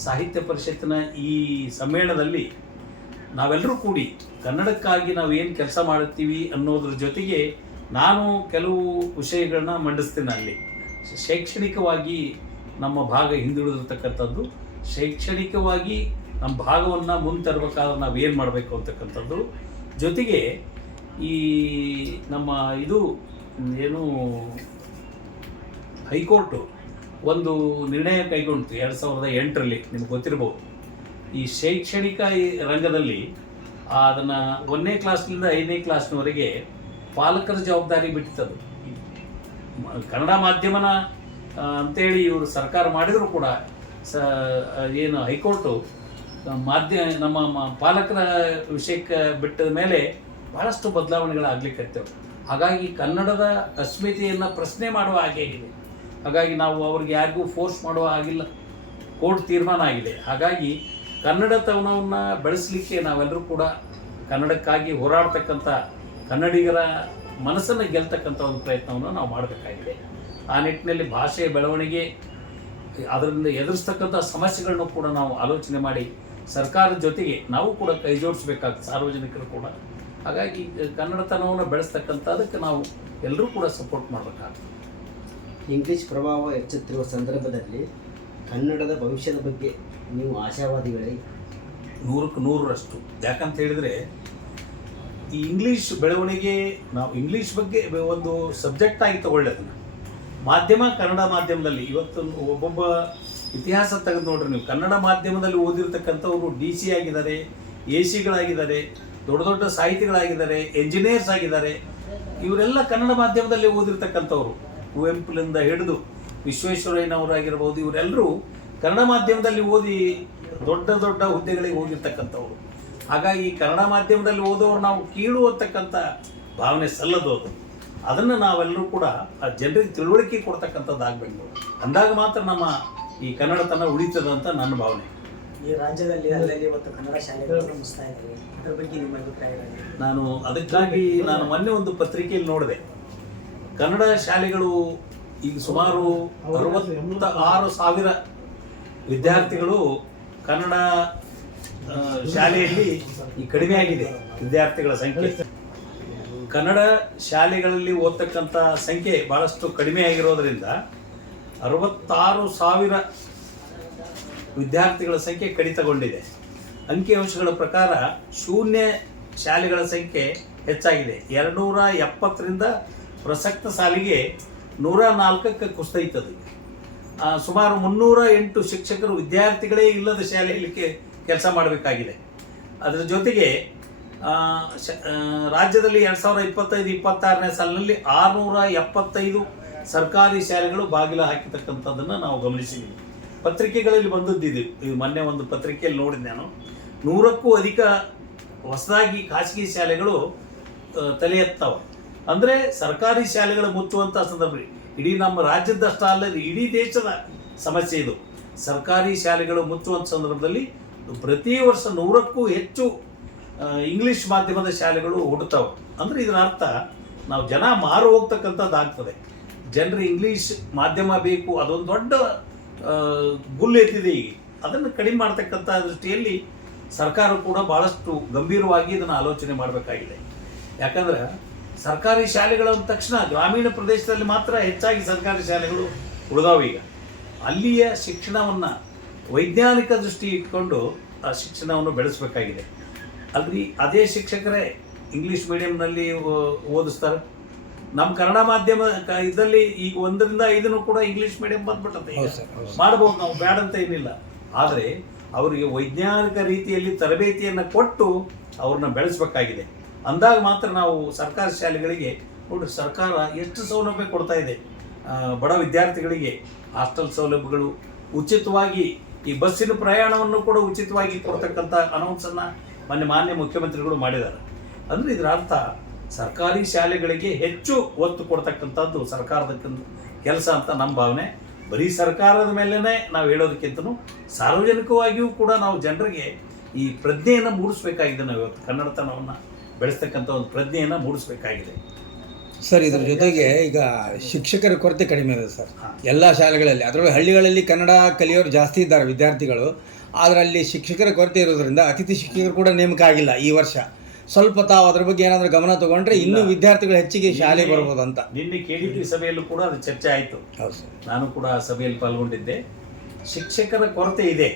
ಸಾಹಿತ್ಯ ಪರಿಷತ್ತಿನ ಈ ಸಮ್ಮೇಳನದಲ್ಲಿ ನಾವೆಲ್ಲರೂ ಕೂಡಿ ಕನ್ನಡಕ್ಕಾಗಿ ನಾವು ಏನು ಕೆಲಸ ಮಾಡುತ್ತೀವಿ ಅನ್ನೋದ್ರ ಜೊತೆಗೆ ನಾನು ಕೆಲವು ವಿಷಯಗಳನ್ನ ಮಂಡಿಸ್ತೀನಿ. ಅಲ್ಲಿ ಶೈಕ್ಷಣಿಕವಾಗಿ ನಮ್ಮ ಭಾಗ ಹಿಂದುಳಿದಿರ್ತಕ್ಕಂಥದ್ದು, ಶೈಕ್ಷಣಿಕವಾಗಿ ನಮ್ಮ ಭಾಗವನ್ನು ಮುಂದೆ ತರಬೇಕಾದ್ರೆ ನಾವು ಏನು ಮಾಡಬೇಕು ಅಂತಕ್ಕಂಥದ್ದು, ಜೊತೆಗೆ ಈ ನಮ್ಮ ಇದು ಏನು ಹೈಕೋರ್ಟು ಒಂದು ನಿರ್ಣಯ ಕೈಗೊಂಡಿತು 2008ರಲ್ಲಿ, ನಿಮ್ಗೆ ಗೊತ್ತಿರ್ಬೋದು. ಈ ಶೈಕ್ಷಣಿಕ ರಂಗದಲ್ಲಿ ಅದನ್ನು 1ನೇ ಕ್ಲಾಸ್ನಿಂದ 5ನೇ ಕ್ಲಾಸ್ನವರೆಗೆ ಪಾಲಕರ ಜವಾಬ್ದಾರಿ ಬಿಟ್ಟಿತ್ತದು. ಕನ್ನಡ ಮಾಧ್ಯಮನ ಅಂತೇಳಿ ಇವರು ಸರ್ಕಾರ ಮಾಡಿದರೂ ಕೂಡ ಏನು ಹೈಕೋರ್ಟು ನಮ್ಮ ಪಾಲಕರ ವಿಷಯಕ್ಕೆ ಬಿಟ್ಟದ ಮೇಲೆ ಭಾಳಷ್ಟು ಬದಲಾವಣೆಗಳಾಗಲಿಕ್ಕತ್ತೇವೆ. ಹಾಗಾಗಿ ಕನ್ನಡದ ಅಸ್ಮಿತೆಯನ್ನು ಪ್ರಶ್ನೆ ಮಾಡುವ ಹಾಗೆ ಆಗಿದೆ. ಹಾಗಾಗಿ ನಾವು ಅವ್ರಿಗೆ ಯಾರಿಗೂ ಫೋರ್ಸ್ ಮಾಡುವ ಆಗಿಲ್ಲ, ಕೋರ್ಟ್ ತೀರ್ಮಾನ ಆಗಿದೆ. ಹಾಗಾಗಿ ಕನ್ನಡತನವನ್ನು ಬೆಳೆಸಲಿಕ್ಕೆ ನಾವೆಲ್ಲರೂ ಕೂಡ ಕನ್ನಡಕ್ಕಾಗಿ ಹೋರಾಡ್ತಕ್ಕಂಥ, ಕನ್ನಡಿಗರ ಮನಸ್ಸನ್ನು ಗೆಲ್ತಕ್ಕಂಥ ಒಂದು ಪ್ರಯತ್ನವನ್ನು ನಾವು ಮಾಡಬೇಕಾಗಿದೆ. ಆ ನಿಟ್ಟಿನಲ್ಲಿ ಭಾಷೆಯ ಬೆಳವಣಿಗೆ, ಅದರಿಂದ ಎದುರಿಸ್ತಕ್ಕಂಥ ಸಮಸ್ಯೆಗಳನ್ನು ಕೂಡ ನಾವು ಆಲೋಚನೆ ಮಾಡಿ ಸರ್ಕಾರದ ಜೊತೆಗೆ ನಾವು ಕೂಡ ಕೈ ಜೋಡಿಸ್ಬೇಕಾಗ್ತದೆ, ಸಾರ್ವಜನಿಕರು ಕೂಡ. ಹಾಗಾಗಿ ಕನ್ನಡತನವನ್ನು ಬೆಳೆಸ್ತಕ್ಕಂಥದಕ್ಕೆ ನಾವು ಎಲ್ಲರೂ ಕೂಡ ಸಪೋರ್ಟ್ ಮಾಡಬೇಕಾಗ್ತದೆ. ಇಂಗ್ಲೀಷ್ ಪ್ರಭಾವ ಹೆಚ್ಚುತ್ತಿರುವ ಸಂದರ್ಭದಲ್ಲಿ ಕನ್ನಡದ ಭವಿಷ್ಯದ ಬಗ್ಗೆ ನೀವು ಆಶಾವಾದಿಗಳೇ? 100ಕ್ಕೆ 100ರಷ್ಟು. ಯಾಕಂತ ಹೇಳಿದರೆ ಈ ಇಂಗ್ಲೀಷ್ ಬೆಳವಣಿಗೆ, ನಾವು ಇಂಗ್ಲೀಷ್ ಬಗ್ಗೆ ಒಂದು ಸಬ್ಜೆಕ್ಟಾಗಿ ತಗೊಳ್ಳೋದನ್ನು ಮಾಧ್ಯಮ, ಕನ್ನಡ ಮಾಧ್ಯಮದಲ್ಲಿ ಇವತ್ತು ಒಬ್ಬೊಬ್ಬ ಇತಿಹಾಸ ತೆಗೆದು ನೋಡ್ರಿ ನೀವು, ಕನ್ನಡ ಮಾಧ್ಯಮದಲ್ಲಿ ಓದಿರ್ತಕ್ಕಂಥವ್ರು DC ಆಗಿದ್ದಾರೆ, AC ದೊಡ್ಡ ದೊಡ್ಡ ಸಾಹಿತಿಗಳಾಗಿದ್ದಾರೆ, ಎಂಜಿನಿಯರ್ಸ್ ಆಗಿದ್ದಾರೆ. ಇವರೆಲ್ಲ ಕನ್ನಡ ಮಾಧ್ಯಮದಲ್ಲಿ ಓದಿರ್ತಕ್ಕಂಥವ್ರು. ಕುವೆಂಪುಲಿಂದ ಹಿಡಿದು ವಿಶ್ವೇಶ್ವರಯ್ಯನವರಾಗಿರ್ಬೋದು, ಇವರೆಲ್ಲರೂ ಕನ್ನಡ ಮಾಧ್ಯಮದಲ್ಲಿ ಓದಿ ದೊಡ್ಡ ದೊಡ್ಡ ಹುದ್ದೆಗಳಿಗೆ ಹೋಗಿರ್ತಕ್ಕಂಥವ್ರು. ಹಾಗಾಗಿ ಕನ್ನಡ ಮಾಧ್ಯಮದಲ್ಲಿ ಓದೋರು ನಾವು ಕೀಳು ಅಂತಕ್ಕಂಥ ಭಾವನೆ ಸಲ್ಲದು. ಅದನ್ನು ನಾವೆಲ್ಲರೂ ಕೂಡ ಆ ಜನರಿಗೆ ತಿಳುವಳಿಕೆ ಕೊಡ್ತಕ್ಕಂಥದ್ದು ಆಗಬೇಕು. ಅಂದಾಗ ಮಾತ್ರ ನಮ್ಮ ಈ ಕನ್ನಡತನ ಉಳಿತದ ಅಂತ ನನ್ನ ಭಾವನೆ. ಈ ರಾಜ್ಯದಲ್ಲಿ ಅಲ್ಲಲ್ಲಿ ಇವತ್ತು ಕನ್ನಡ ಶಾಲೆಗಳನ್ನು ಮುಗಿಸ್ತಾ ಇದ್ದಾರೆ, ಅದರ ಬಗ್ಗೆ ನಿಮ್ಮ ಅಭಿಪ್ರಾಯಗಳು? ನಾನು ಅದಕ್ಕಾಗಿ ಮೊನ್ನೆ ಒಂದು ಪತ್ರಿಕೆಯಲ್ಲಿ ನೋಡಿದೆ, ಕನ್ನಡ ಶಾಲೆಗಳು ಈಗ ಸುಮಾರು 66,000 ವಿದ್ಯಾರ್ಥಿಗಳು ಕನ್ನಡ ಶಾಲೆಯಲ್ಲಿ ಈ ಕಡಿಮೆ ಆಗಿದೆ ವಿದ್ಯಾರ್ಥಿಗಳ ಸಂಖ್ಯೆ. ಕನ್ನಡ ಶಾಲೆಗಳಲ್ಲಿ ಓದ್ತಕ್ಕಂಥ ಸಂಖ್ಯೆ ಭಾಳಷ್ಟು ಕಡಿಮೆ ಆಗಿರೋದ್ರಿಂದ 66,000 ವಿದ್ಯಾರ್ಥಿಗಳ ಸಂಖ್ಯೆ ಕಡಿತಗೊಂಡಿದೆ. ಅಂಕಿಅಂಶಗಳ ಪ್ರಕಾರ ಶೂನ್ಯ ಶಾಲೆಗಳ ಸಂಖ್ಯೆ ಹೆಚ್ಚಾಗಿದೆ. 270ರಿಂದ ಪ್ರಸಕ್ತ ಸಾಲಿಗೆ 104ಕ್ಕೆ ಕುಸಿತೈತದೆ. ಸುಮಾರು 308 ಶಿಕ್ಷಕರು ವಿದ್ಯಾರ್ಥಿಗಳೇ ಇಲ್ಲದ ಶಾಲೆಯಲ್ಲಿ ಕೆಲಸ ಮಾಡಬೇಕಾಗಿದೆ. ಅದರ ಜೊತೆಗೆ ರಾಜ್ಯದಲ್ಲಿ 2025-26ನೇ ಸಾಲಿನಲ್ಲಿ 675 ಸರ್ಕಾರಿ ಶಾಲೆಗಳು ಬಾಗಿಲು ಹಾಕಿರ್ತಕ್ಕಂಥದ್ದನ್ನು ನಾವು ಗಮನಿಸಿದ್ದೀವಿ. ಪತ್ರಿಕೆಗಳಲ್ಲಿ ಬಂದದ್ದಿದೆ. ಇದು ಮೊನ್ನೆ ಒಂದು ಪತ್ರಿಕೆಯಲ್ಲಿ ನೋಡಿದೆ ನಾನು. 100ಕ್ಕೂ ಅಧಿಕ ಹೊಸದಾಗಿ ಖಾಸಗಿ ಶಾಲೆಗಳು ತಲೆ ಎತ್ತವೆ. ಅಂದರೆ ಸರ್ಕಾರಿ ಶಾಲೆಗಳು ಮುಚ್ಚುವಂಥ ಸಂದರ್ಭ ಇಡೀ ನಮ್ಮ ರಾಜ್ಯದಷ್ಟೇ ಅಲ್ಲದೆ ಇಡೀ ದೇಶದ ಸಮಸ್ಯೆ ಇದು. ಸರ್ಕಾರಿ ಶಾಲೆಗಳು ಮುಚ್ಚುವಂಥ ಸಂದರ್ಭದಲ್ಲಿ ಪ್ರತಿ ವರ್ಷ 100ಕ್ಕೂ ಹೆಚ್ಚು ಇಂಗ್ಲೀಷ್ ಮಾಧ್ಯಮದ ಶಾಲೆಗಳು ಹುಟ್ಟುತ್ತವೆ. ಅಂದರೆ ಇದರ ಅರ್ಥ ನಾವು ಜನ ಮಾರು ಹೋಗ್ತಕ್ಕಂಥದ್ದು ಆಗ್ತದೆ. ಜನರು ಇಂಗ್ಲೀಷ್ ಮಾಧ್ಯಮ ಬೇಕು, ಅದೊಂದು ದೊಡ್ಡ ಗುಲ್ಲು ಎತ್ತಿದೆ. ಈಗ ಅದನ್ನು ಕಡಿಮೆ ಮಾಡ್ತಕ್ಕಂಥ ದೃಷ್ಟಿಯಲ್ಲಿ ಸರ್ಕಾರ ಕೂಡ ಭಾಳಷ್ಟು ಗಂಭೀರವಾಗಿ ಇದನ್ನು ಆಲೋಚನೆ ಮಾಡಬೇಕಾಗಿದೆ. ಯಾಕಂದ್ರೆ ಸರ್ಕಾರಿ ಶಾಲೆಗಳ ಅಂದ ತಕ್ಷಣ ಗ್ರಾಮೀಣ ಪ್ರದೇಶದಲ್ಲಿ ಮಾತ್ರ ಹೆಚ್ಚಾಗಿ ಸರ್ಕಾರಿ ಶಾಲೆಗಳು ಉಳಿದಾವೆ. ಈಗ ಅಲ್ಲಿಯ ಶಿಕ್ಷಣವನ್ನು ವೈಜ್ಞಾನಿಕ ದೃಷ್ಟಿ ಇಟ್ಕೊಂಡು ಆ ಶಿಕ್ಷಣವನ್ನು ಬೆಳೆಸಬೇಕಾಗಿದೆ. ಅಲ್ರಿ ಅದೇ ಶಿಕ್ಷಕರೇ ಇಂಗ್ಲೀಷ್ ಮೀಡಿಯಂನಲ್ಲಿ ಓದಿಸ್ತಾರೆ. ನಮ್ಮ ಕನ್ನಡ ಮಾಧ್ಯಮ ಇದರಲ್ಲಿ ಈಗ 1ರಿಂದ 5 ಕೂಡ ಇಂಗ್ಲೀಷ್ ಮೀಡಿಯಂ ಬಂದ್ಬಿಟ್ಟದೆ. ಮಾಡ್ಬೋದು, ನಾವು ಬೇಡ ಅಂತ ಏನಿಲ್ಲ. ಆದರೆ ಅವರಿಗೆ ವೈಜ್ಞಾನಿಕ ರೀತಿಯಲ್ಲಿ ತರಬೇತಿಯನ್ನು ಕೊಟ್ಟು ಅವ್ರನ್ನ ಬೆಳೆಸಬೇಕಾಗಿದೆ. ಅಂದಾಗ ಮಾತ್ರ ನಾವು ಸರ್ಕಾರಿ ಶಾಲೆಗಳಿಗೆ ನೋಡಿ, ಸರ್ಕಾರ ಎಷ್ಟು ಸೌಲಭ್ಯ ಕೊಡ್ತಾ ಇದೆ ಬಡ ವಿದ್ಯಾರ್ಥಿಗಳಿಗೆ. ಹಾಸ್ಟೆಲ್ ಸೌಲಭ್ಯಗಳು, ಉಚಿತವಾಗಿ ಈ ಬಸ್ಸಿನ ಪ್ರಯಾಣವನ್ನು ಕೂಡ ಉಚಿತವಾಗಿ ಕೊಡ್ತಕ್ಕಂಥ ಅನೌನ್ಸನ್ನು ಮಾನ್ಯ ಮುಖ್ಯಮಂತ್ರಿಗಳು ಮಾಡಿದ್ದಾರೆ. ಅಂದರೆ ಇದರ ಅರ್ಥ ಸರ್ಕಾರಿ ಶಾಲೆಗಳಿಗೆ ಹೆಚ್ಚು ಒತ್ತು ಕೊಡ್ತಕ್ಕಂಥದ್ದು ಸರ್ಕಾರದ ಕೆಲಸ ಅಂತ ನಮ್ಮ ಭಾವನೆ. ಬರೀ ಸರ್ಕಾರದ ಮೇಲೇ ನಾವು ಹೇಳೋದಕ್ಕಿಂತನೂ ಸಾರ್ವಜನಿಕವಾಗಿಯೂ ಕೂಡ ನಾವು ಜನರಿಗೆ ಈ ಪ್ರಜ್ಞೆಯನ್ನು ಮೂಡಿಸ್ಬೇಕಾಗಿದೆ. ನಾವು ಇವತ್ತು ಕನ್ನಡತನವನ್ನು ಬೆಳೆಸ್ತಕ್ಕಂಥ ಒಂದು ಪ್ರಜ್ಞೆಯನ್ನು ಮೂಡಿಸ್ಬೇಕಾಗಿದೆ ಸರ್. ಇದ್ರ ಜೊತೆಗೆ ಈಗ ಶಿಕ್ಷಕರ ಕೊರತೆ ಕಡಿಮೆ ಇದೆ ಸರ್ ಎಲ್ಲ ಶಾಲೆಗಳಲ್ಲಿ. ಅದರೊಳಗೆ ಹಳ್ಳಿಗಳಲ್ಲಿ ಕನ್ನಡ ಕಲಿಯೋರು ಜಾಸ್ತಿ ಇದ್ದಾರೆ ವಿದ್ಯಾರ್ಥಿಗಳು. ಆದರೆ ಅಲ್ಲಿ ಶಿಕ್ಷಕರ ಕೊರತೆ ಇರೋದ್ರಿಂದ ಅತಿಥಿ ಶಿಕ್ಷಕರು ಕೂಡ ನೇಮಕ ಆಗಿಲ್ಲ ಈ ವರ್ಷ. ಸ್ವಲ್ಪ ತಾವು ಅದ್ರ ಬಗ್ಗೆ ಏನಾದರೂ ಗಮನ ತಗೊಂಡ್ರೆ ಇನ್ನೂ ವಿದ್ಯಾರ್ಥಿಗಳು ಹೆಚ್ಚಿಗೆ ಶಾಲೆ ಬರ್ಬೋದು ಅಂತ. ನಿನ್ನೆ KDP ಸಭೆಯಲ್ಲೂ ಕೂಡ ಅದು ಚರ್ಚೆ ಆಯಿತು. ಹೌದು ಸರ್, ನಾನು ಕೂಡ ಆ ಸಭೆಯಲ್ಲಿ ಪಾಲ್ಗೊಂಡಿದ್ದೆ. ಶಿಕ್ಷಕರ ಕೊರತೆ ಇದೆ,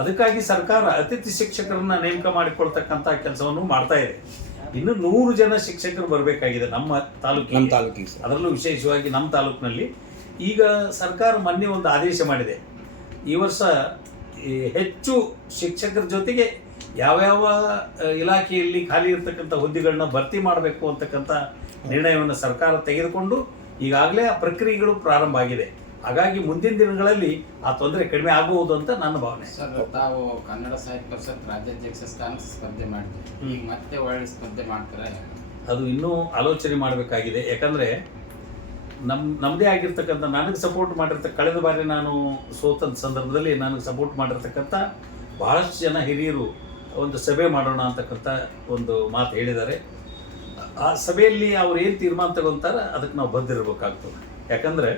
ಅದಕ್ಕಾಗಿ ಸರ್ಕಾರ ಅತಿಥಿ ಶಿಕ್ಷಕರನ್ನ ನೇಮಕ ಮಾಡಿಕೊಳ್ತಕ್ಕಂಥ ಕೆಲಸವನ್ನು ಮಾಡ್ತಾ ಇದೆ. ಇನ್ನು 100 ಜನ ಶಿಕ್ಷಕರು ಬರಬೇಕಾಗಿದೆ ನಮ್ಮ ತಾಲೂಕಿಗೆ. ಅದರಲ್ಲೂ ವಿಶೇಷವಾಗಿ ನಮ್ಮ ತಾಲೂಕಿನಲ್ಲಿ ಈಗ ಸರ್ಕಾರ ಮೊನ್ನೆ ಒಂದು ಆದೇಶ ಮಾಡಿದೆ. ಈ ವರ್ಷ ಹೆಚ್ಚು ಶಿಕ್ಷಕರ ಜೊತೆಗೆ ಯಾವ್ಯಾವ ಇಲಾಖೆಯಲ್ಲಿ ಖಾಲಿ ಇರ್ತಕ್ಕಂಥ ಹುದ್ದೆಗಳನ್ನ ಭರ್ತಿ ಮಾಡಬೇಕು ಅಂತಕ್ಕಂಥ ನಿರ್ಣಯವನ್ನು ಸರ್ಕಾರ ತೆಗೆದುಕೊಂಡು ಈಗಾಗಲೇ ಆ ಪ್ರಕ್ರಿಯೆಗಳು ಪ್ರಾರಂಭ ಆಗಿದೆ. ಹಾಗಾಗಿ ಮುಂದಿನ ದಿನಗಳಲ್ಲಿ ಆ ತೊಂದರೆ ಕಡಿಮೆ ಆಗಬಹುದು ಅಂತ ನನ್ನ ಭಾವನೆ. ಸರ್, ತಾವು ಕನ್ನಡ ಸಾಹಿತ್ಯ ಪರಿಷತ್ ರಾಜ್ಯಾಧ್ಯಕ್ಷ ಸ್ಥಾನಕ್ಕೆ ಸ್ಪರ್ಧೆ ಮಾಡಿದ್ವಿ, ಈಗ ಮತ್ತೆ ಒಳ್ಳೆ ಸ್ಪರ್ಧೆ ಮಾಡ್ತಾರೆ? ಅದು ಇನ್ನೂ ಆಲೋಚನೆ ಮಾಡಬೇಕಾಗಿದೆ. ಯಾಕಂದರೆ ನಮ್ಮದೇ ಆಗಿರ್ತಕ್ಕಂಥ ನನಗೆ ಸಪೋರ್ಟ್ ಮಾಡಿರ್ತಕ್ಕ ಕಳೆದ ಬಾರಿ ನಾನು ಸೋತಂಥ ಸಂದರ್ಭದಲ್ಲಿ ನನಗೆ ಸಪೋರ್ಟ್ ಮಾಡಿರ್ತಕ್ಕಂಥ ಭಾಳಷ್ಟು ಜನ ಹಿರಿಯರು ಒಂದು ಸಭೆ ಮಾಡೋಣ ಅಂತಕ್ಕಂಥ ಒಂದು ಮಾತು ಹೇಳಿದ್ದಾರೆ. ಆ ಸಭೆಯಲ್ಲಿ ಅವ್ರು ಏನು ತೀರ್ಮಾನ ತಗೊತಾರೆ ಅದಕ್ಕೆ ನಾವು ಬದ್ಧರಿರಬೇಕಾಗ್ತದೆ. ಯಾಕಂದರೆ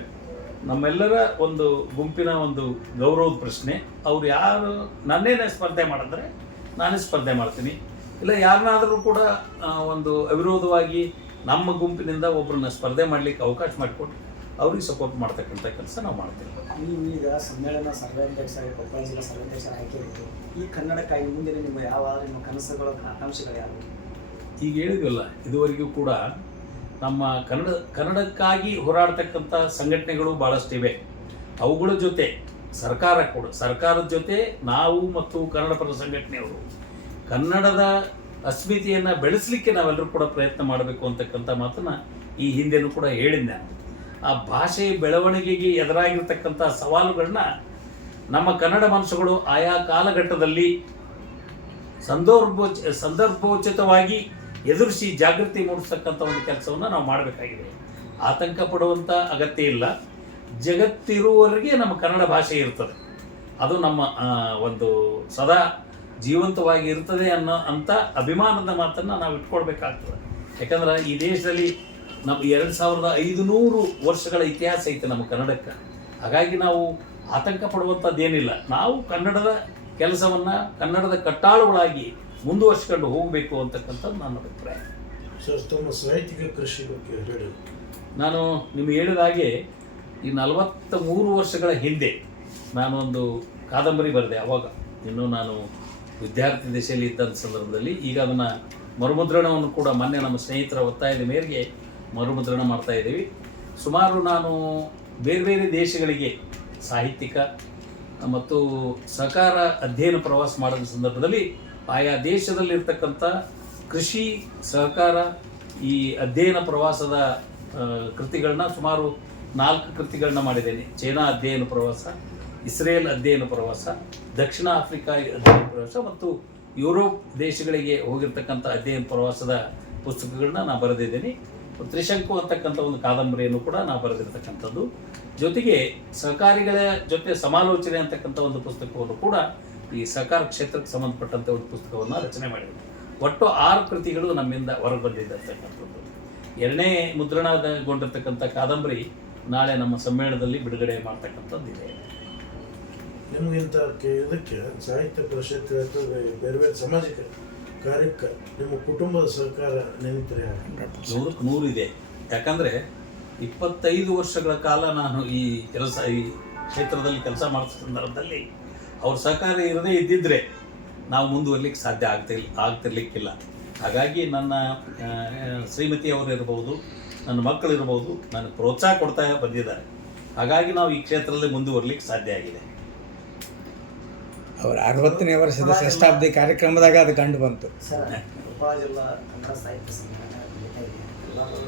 ನಮ್ಮೆಲ್ಲರ ಒಂದು ಗುಂಪಿನ ಒಂದು ಗೌರವದ ಪ್ರಶ್ನೆ. ಅವ್ರು ಯಾರು ನನ್ನೇನೇ ಸ್ಪರ್ಧೆ ಮಾಡಿದ್ರೆ ನಾನೇ ಸ್ಪರ್ಧೆ ಮಾಡ್ತೀನಿ, ಇಲ್ಲ ಯಾರನ್ನಾದರೂ ಕೂಡ ಒಂದು ಅವಿರೋಧವಾಗಿ ನಮ್ಮ ಗುಂಪಿನಿಂದ ಒಬ್ಬರನ್ನ ಸ್ಪರ್ಧೆ ಮಾಡಲಿಕ್ಕೆ ಅವಕಾಶ ಮಾಡಿಕೊಟ್ಟು ಅವ್ರಿಗೆ ಸಪೋರ್ಟ್ ಮಾಡ್ತಕ್ಕಂಥ ಕೆಲಸ ನಾವು ಮಾಡ್ತೀವಿ. ನೀವು ಈಗ ಸಮ್ಮೇಳನ ಸರ್ವಾಧ್ಯಕ್ಷ, ಕೊಪ್ಪಳ ಜಿಲ್ಲಾ ಸರ್ವಾಧ್ಯಕ್ಷರ ಆಯ್ಕೆ ಇತ್ತು. ಈ ಕನ್ನಡಕ್ಕಾಗಿ ಮುಂದಿನ ನಿಮ್ಮ ಕನಸುಗಳು, ಆಕಾಂಕ್ಷೆಗಳು ಯಾವುವು? ಈಗ ಹೇಳಿದ್ವಲ್ಲ, ಇದುವರೆಗೂ ಕೂಡ ನಮ್ಮ ಕನ್ನಡಕ್ಕಾಗಿ ಹೋರಾಡ್ತಕ್ಕಂಥ ಸಂಘಟನೆಗಳು ಭಾಳಷ್ಟಿವೆ. ಅವುಗಳ ಜೊತೆ ಸರ್ಕಾರದ ಜೊತೆ ನಾವು ಮತ್ತು ಕನ್ನಡ ಪರ ಸಂಘಟನೆಯವರು ಕನ್ನಡದ ಅಸ್ಮಿತೆಯನ್ನು ಬೆಳೆಸಲಿಕ್ಕೆ ನಾವೆಲ್ಲರೂ ಕೂಡ ಪ್ರಯತ್ನ ಮಾಡಬೇಕು ಅಂತಕ್ಕಂಥ ಮಾತನ್ನು ಈ ಹಿಂದೆನೂ ಕೂಡ ಹೇಳಿದ್ದೆ ನಾನು. ಆ ಭಾಷೆಯ ಬೆಳವಣಿಗೆಗೆ ಎದುರಾಗಿರ್ತಕ್ಕಂಥ ಸವಾಲುಗಳನ್ನ ನಮ್ಮ ಕನ್ನಡ ಮನಸ್ಸುಗಳು ಆಯಾ ಕಾಲಘಟ್ಟದಲ್ಲಿ ಸಂದರ್ಭೋಚಿತವಾಗಿ ಎದುರಿಸಿ ಜಾಗೃತಿ ಮೂಡಿಸ್ತಕ್ಕಂಥ ಒಂದು ಕೆಲಸವನ್ನು ನಾವು ಮಾಡಬೇಕಾಗಿದೆ. ಆತಂಕ ಪಡುವಂಥ ಅಗತ್ಯ ಇಲ್ಲ. ಜಗತ್ತಿರುವವರೆಗೆ ನಮ್ಮ ಕನ್ನಡ ಭಾಷೆ ಇರ್ತದೆ, ಅದು ನಮ್ಮ ಒಂದು ಸದಾ ಜೀವಂತವಾಗಿ ಇರ್ತದೆ ಅಂತ ಅಭಿಮಾನದ ಮಾತನ್ನು ನಾವು ಇಟ್ಕೊಳ್ಬೇಕಾಗ್ತದೆ. ಯಾಕಂದ್ರೆ ಈ ದೇಶದಲ್ಲಿ ನಮ್ಮ 2500 ವರ್ಷಗಳ ಇತಿಹಾಸ ಐತೆ ನಮ್ಮ ಕನ್ನಡಕ್ಕೆ. ಹಾಗಾಗಿ ನಾವು ಆತಂಕ ಪಡುವಂಥದ್ದೇನಿಲ್ಲ. ನಾವು ಕನ್ನಡದ ಕೆಲಸವನ್ನು ಕನ್ನಡದ ಕಟ್ಟಾಳುಗಳಾಗಿ ಮುಂದುವರ್ಸ್ಕೊಂಡು ಹೋಗಬೇಕು ಅಂತಕ್ಕಂಥದ್ದು ನನ್ನ ಅಭಿಪ್ರಾಯ. ಸರ್, ತಮ್ಮ ಸಾಹಿತ್ಯಿಕ ಕೃಷಿ ಬಗ್ಗೆ ಹೇಳಿ. ನಾನು ನಿಮಗೆ ಹೇಳಿದ ಹಾಗೆ ಈ 43 ವರ್ಷಗಳ ಹಿಂದೆ ನಾನೊಂದು ಕಾದಂಬರಿ ಬರೆದೆ. ಅವಾಗ ಇನ್ನೂ ನಾನು ವಿದ್ಯಾರ್ಥಿ ದಶೆಯಲ್ಲಿ ಇದ್ದಂಥ ಸಂದರ್ಭದಲ್ಲಿ. ಈಗ ಅದನ್ನು ಮರುಮುದ್ರಣವನ್ನು ಕೂಡ ಮೊನ್ನೆ ನಮ್ಮ ಸ್ನೇಹಿತರ ಒತ್ತಾಯದ ಮೇರೆಗೆ ಮರುಮುದ್ರಣ ಮಾಡ್ತಾ ಇದ್ದೀವಿ. ಸುಮಾರು ನಾನು ಬೇರೆ ಬೇರೆ ದೇಶಗಳಿಗೆ ಸಾಹಿತ್ಯಿಕ ಮತ್ತು ಸಹಕಾರ ಅಧ್ಯಯನ ಪ್ರವಾಸ ಮಾಡಿದ ಸಂದರ್ಭದಲ್ಲಿ ಆಯಾ ದೇಶದಲ್ಲಿರ್ತಕ್ಕಂಥ ಕೃಷಿ ಸಹಕಾರ ಈ ಅಧ್ಯಯನ ಪ್ರವಾಸದ ಕೃತಿಗಳನ್ನ ಸುಮಾರು 4 ಕೃತಿಗಳನ್ನ ಮಾಡಿದ್ದೇನೆ. ಚೈನಾ ಅಧ್ಯಯನ ಪ್ರವಾಸ, ಇಸ್ರೇಲ್ ಅಧ್ಯಯನ ಪ್ರವಾಸ, ದಕ್ಷಿಣ ಆಫ್ರಿಕಾ ಅಧ್ಯಯನ ಪ್ರವಾಸ ಮತ್ತು ಯುರೋಪ್ ದೇಶಗಳಿಗೆ ಹೋಗಿರ್ತಕ್ಕಂಥ ಅಧ್ಯಯನ ಪ್ರವಾಸದ ಪುಸ್ತಕಗಳನ್ನ ನಾನು ಬರೆದಿದ್ದೀನಿ. ತ್ರಿಶಂಕು ಅಂತಕ್ಕಂಥ ಒಂದು ಕಾದಂಬರಿಯನ್ನು ಕೂಡ ನಾನು ಬರೆದಿರ್ತಕ್ಕಂಥದ್ದು. ಜೊತೆಗೆ ಸಹಕಾರಿಗಳ ಜೊತೆ ಸಮಾಲೋಚನೆ ಅಂತಕ್ಕಂಥ ಒಂದು ಪುಸ್ತಕವನ್ನು ಕೂಡ ಈ ಸಹಕಾರ ಕ್ಷೇತ್ರಕ್ಕೆ ಸಂಬಂಧಪಟ್ಟಂಥ ಒಂದು ಪುಸ್ತಕವನ್ನು ರಚನೆ ಮಾಡಿದ್ದೀನಿ. ಒಟ್ಟು 6 ಕೃತಿಗಳು ನಮ್ಮಿಂದ ಹೊರಗೆ ಬಂದಿದ್ದರ್ತಕ್ಕಂಥದ್ದು. 2ನೇ ಮುದ್ರಣಗೊಂಡಿರ್ತಕ್ಕಂಥ ಕಾದಂಬರಿ ನಾಳೆ ನಮ್ಮ ಸಮ್ಮೇಳನದಲ್ಲಿ ಬಿಡುಗಡೆ ಮಾಡ್ತಕ್ಕಂಥದ್ದಿದೆ. ನಿಮಗಿಂತ ಇದಕ್ಕೆ ಸಾಹಿತ್ಯ ಪರಿಷತ್ತು ಅಥವಾ ಬೇರೆ ಬೇರೆ ಸಾಮಾಜಿಕ ಕಾರ್ಯಕ್ಕೆ ನಿಮ್ಮ ಕುಟುಂಬದ ಸಹಕಾರ ನೆನಪಿದೆ? 100ಕ್ಕೆ 100 ಇದೆ. ಯಾಕಂದರೆ 25 ವರ್ಷಗಳ ಕಾಲ ನಾನು ಈ ಕ್ಷೇತ್ರದಲ್ಲಿ ಕೆಲಸ ಮಾಡಿದ ಸಂದರ್ಭದಲ್ಲಿ ಅವ್ರ ಸಹಕಾರ ಇರದೇ ಇದ್ದಿದ್ದರೆ ನಾವು ಮುಂದುವರಲಿಕ್ಕೆ ಸಾಧ್ಯ ಆಗ್ತಿರ್ಲಿಕ್ಕಿಲ್ಲ. ಹಾಗಾಗಿ ನನ್ನ ಶ್ರೀಮತಿಯವರು ಇರ್ಬೋದು, ನನ್ನ ಮಕ್ಕಳಿರ್ಬೋದು, ನನಗೆ ಪ್ರೋತ್ಸಾಹ ಕೊಡ್ತಾ ಬಂದಿದ್ದಾರೆ. ಹಾಗಾಗಿ ನಾವು ಈ ಕ್ಷೇತ್ರದಲ್ಲಿ ಮುಂದುವರಲಿಕ್ಕೆ ಸಾಧ್ಯ ಆಗಿದೆ. ಅವರ 60ನೇ ವರ್ಷದ ಷಷ್ಠಾಬ್ದಿ ಕಾರ್ಯಕ್ರಮದಾಗ ಅದು ಕಂಡು ಬಂತು. ಸರ್, ಕೊಪ್ಪಳ ಜಿಲ್ಲಾ ಕನ್ನಡ ಸಾಹಿತ್ಯ ಸಮ್ಮೇಳನ ಎಲ್ಲರೂ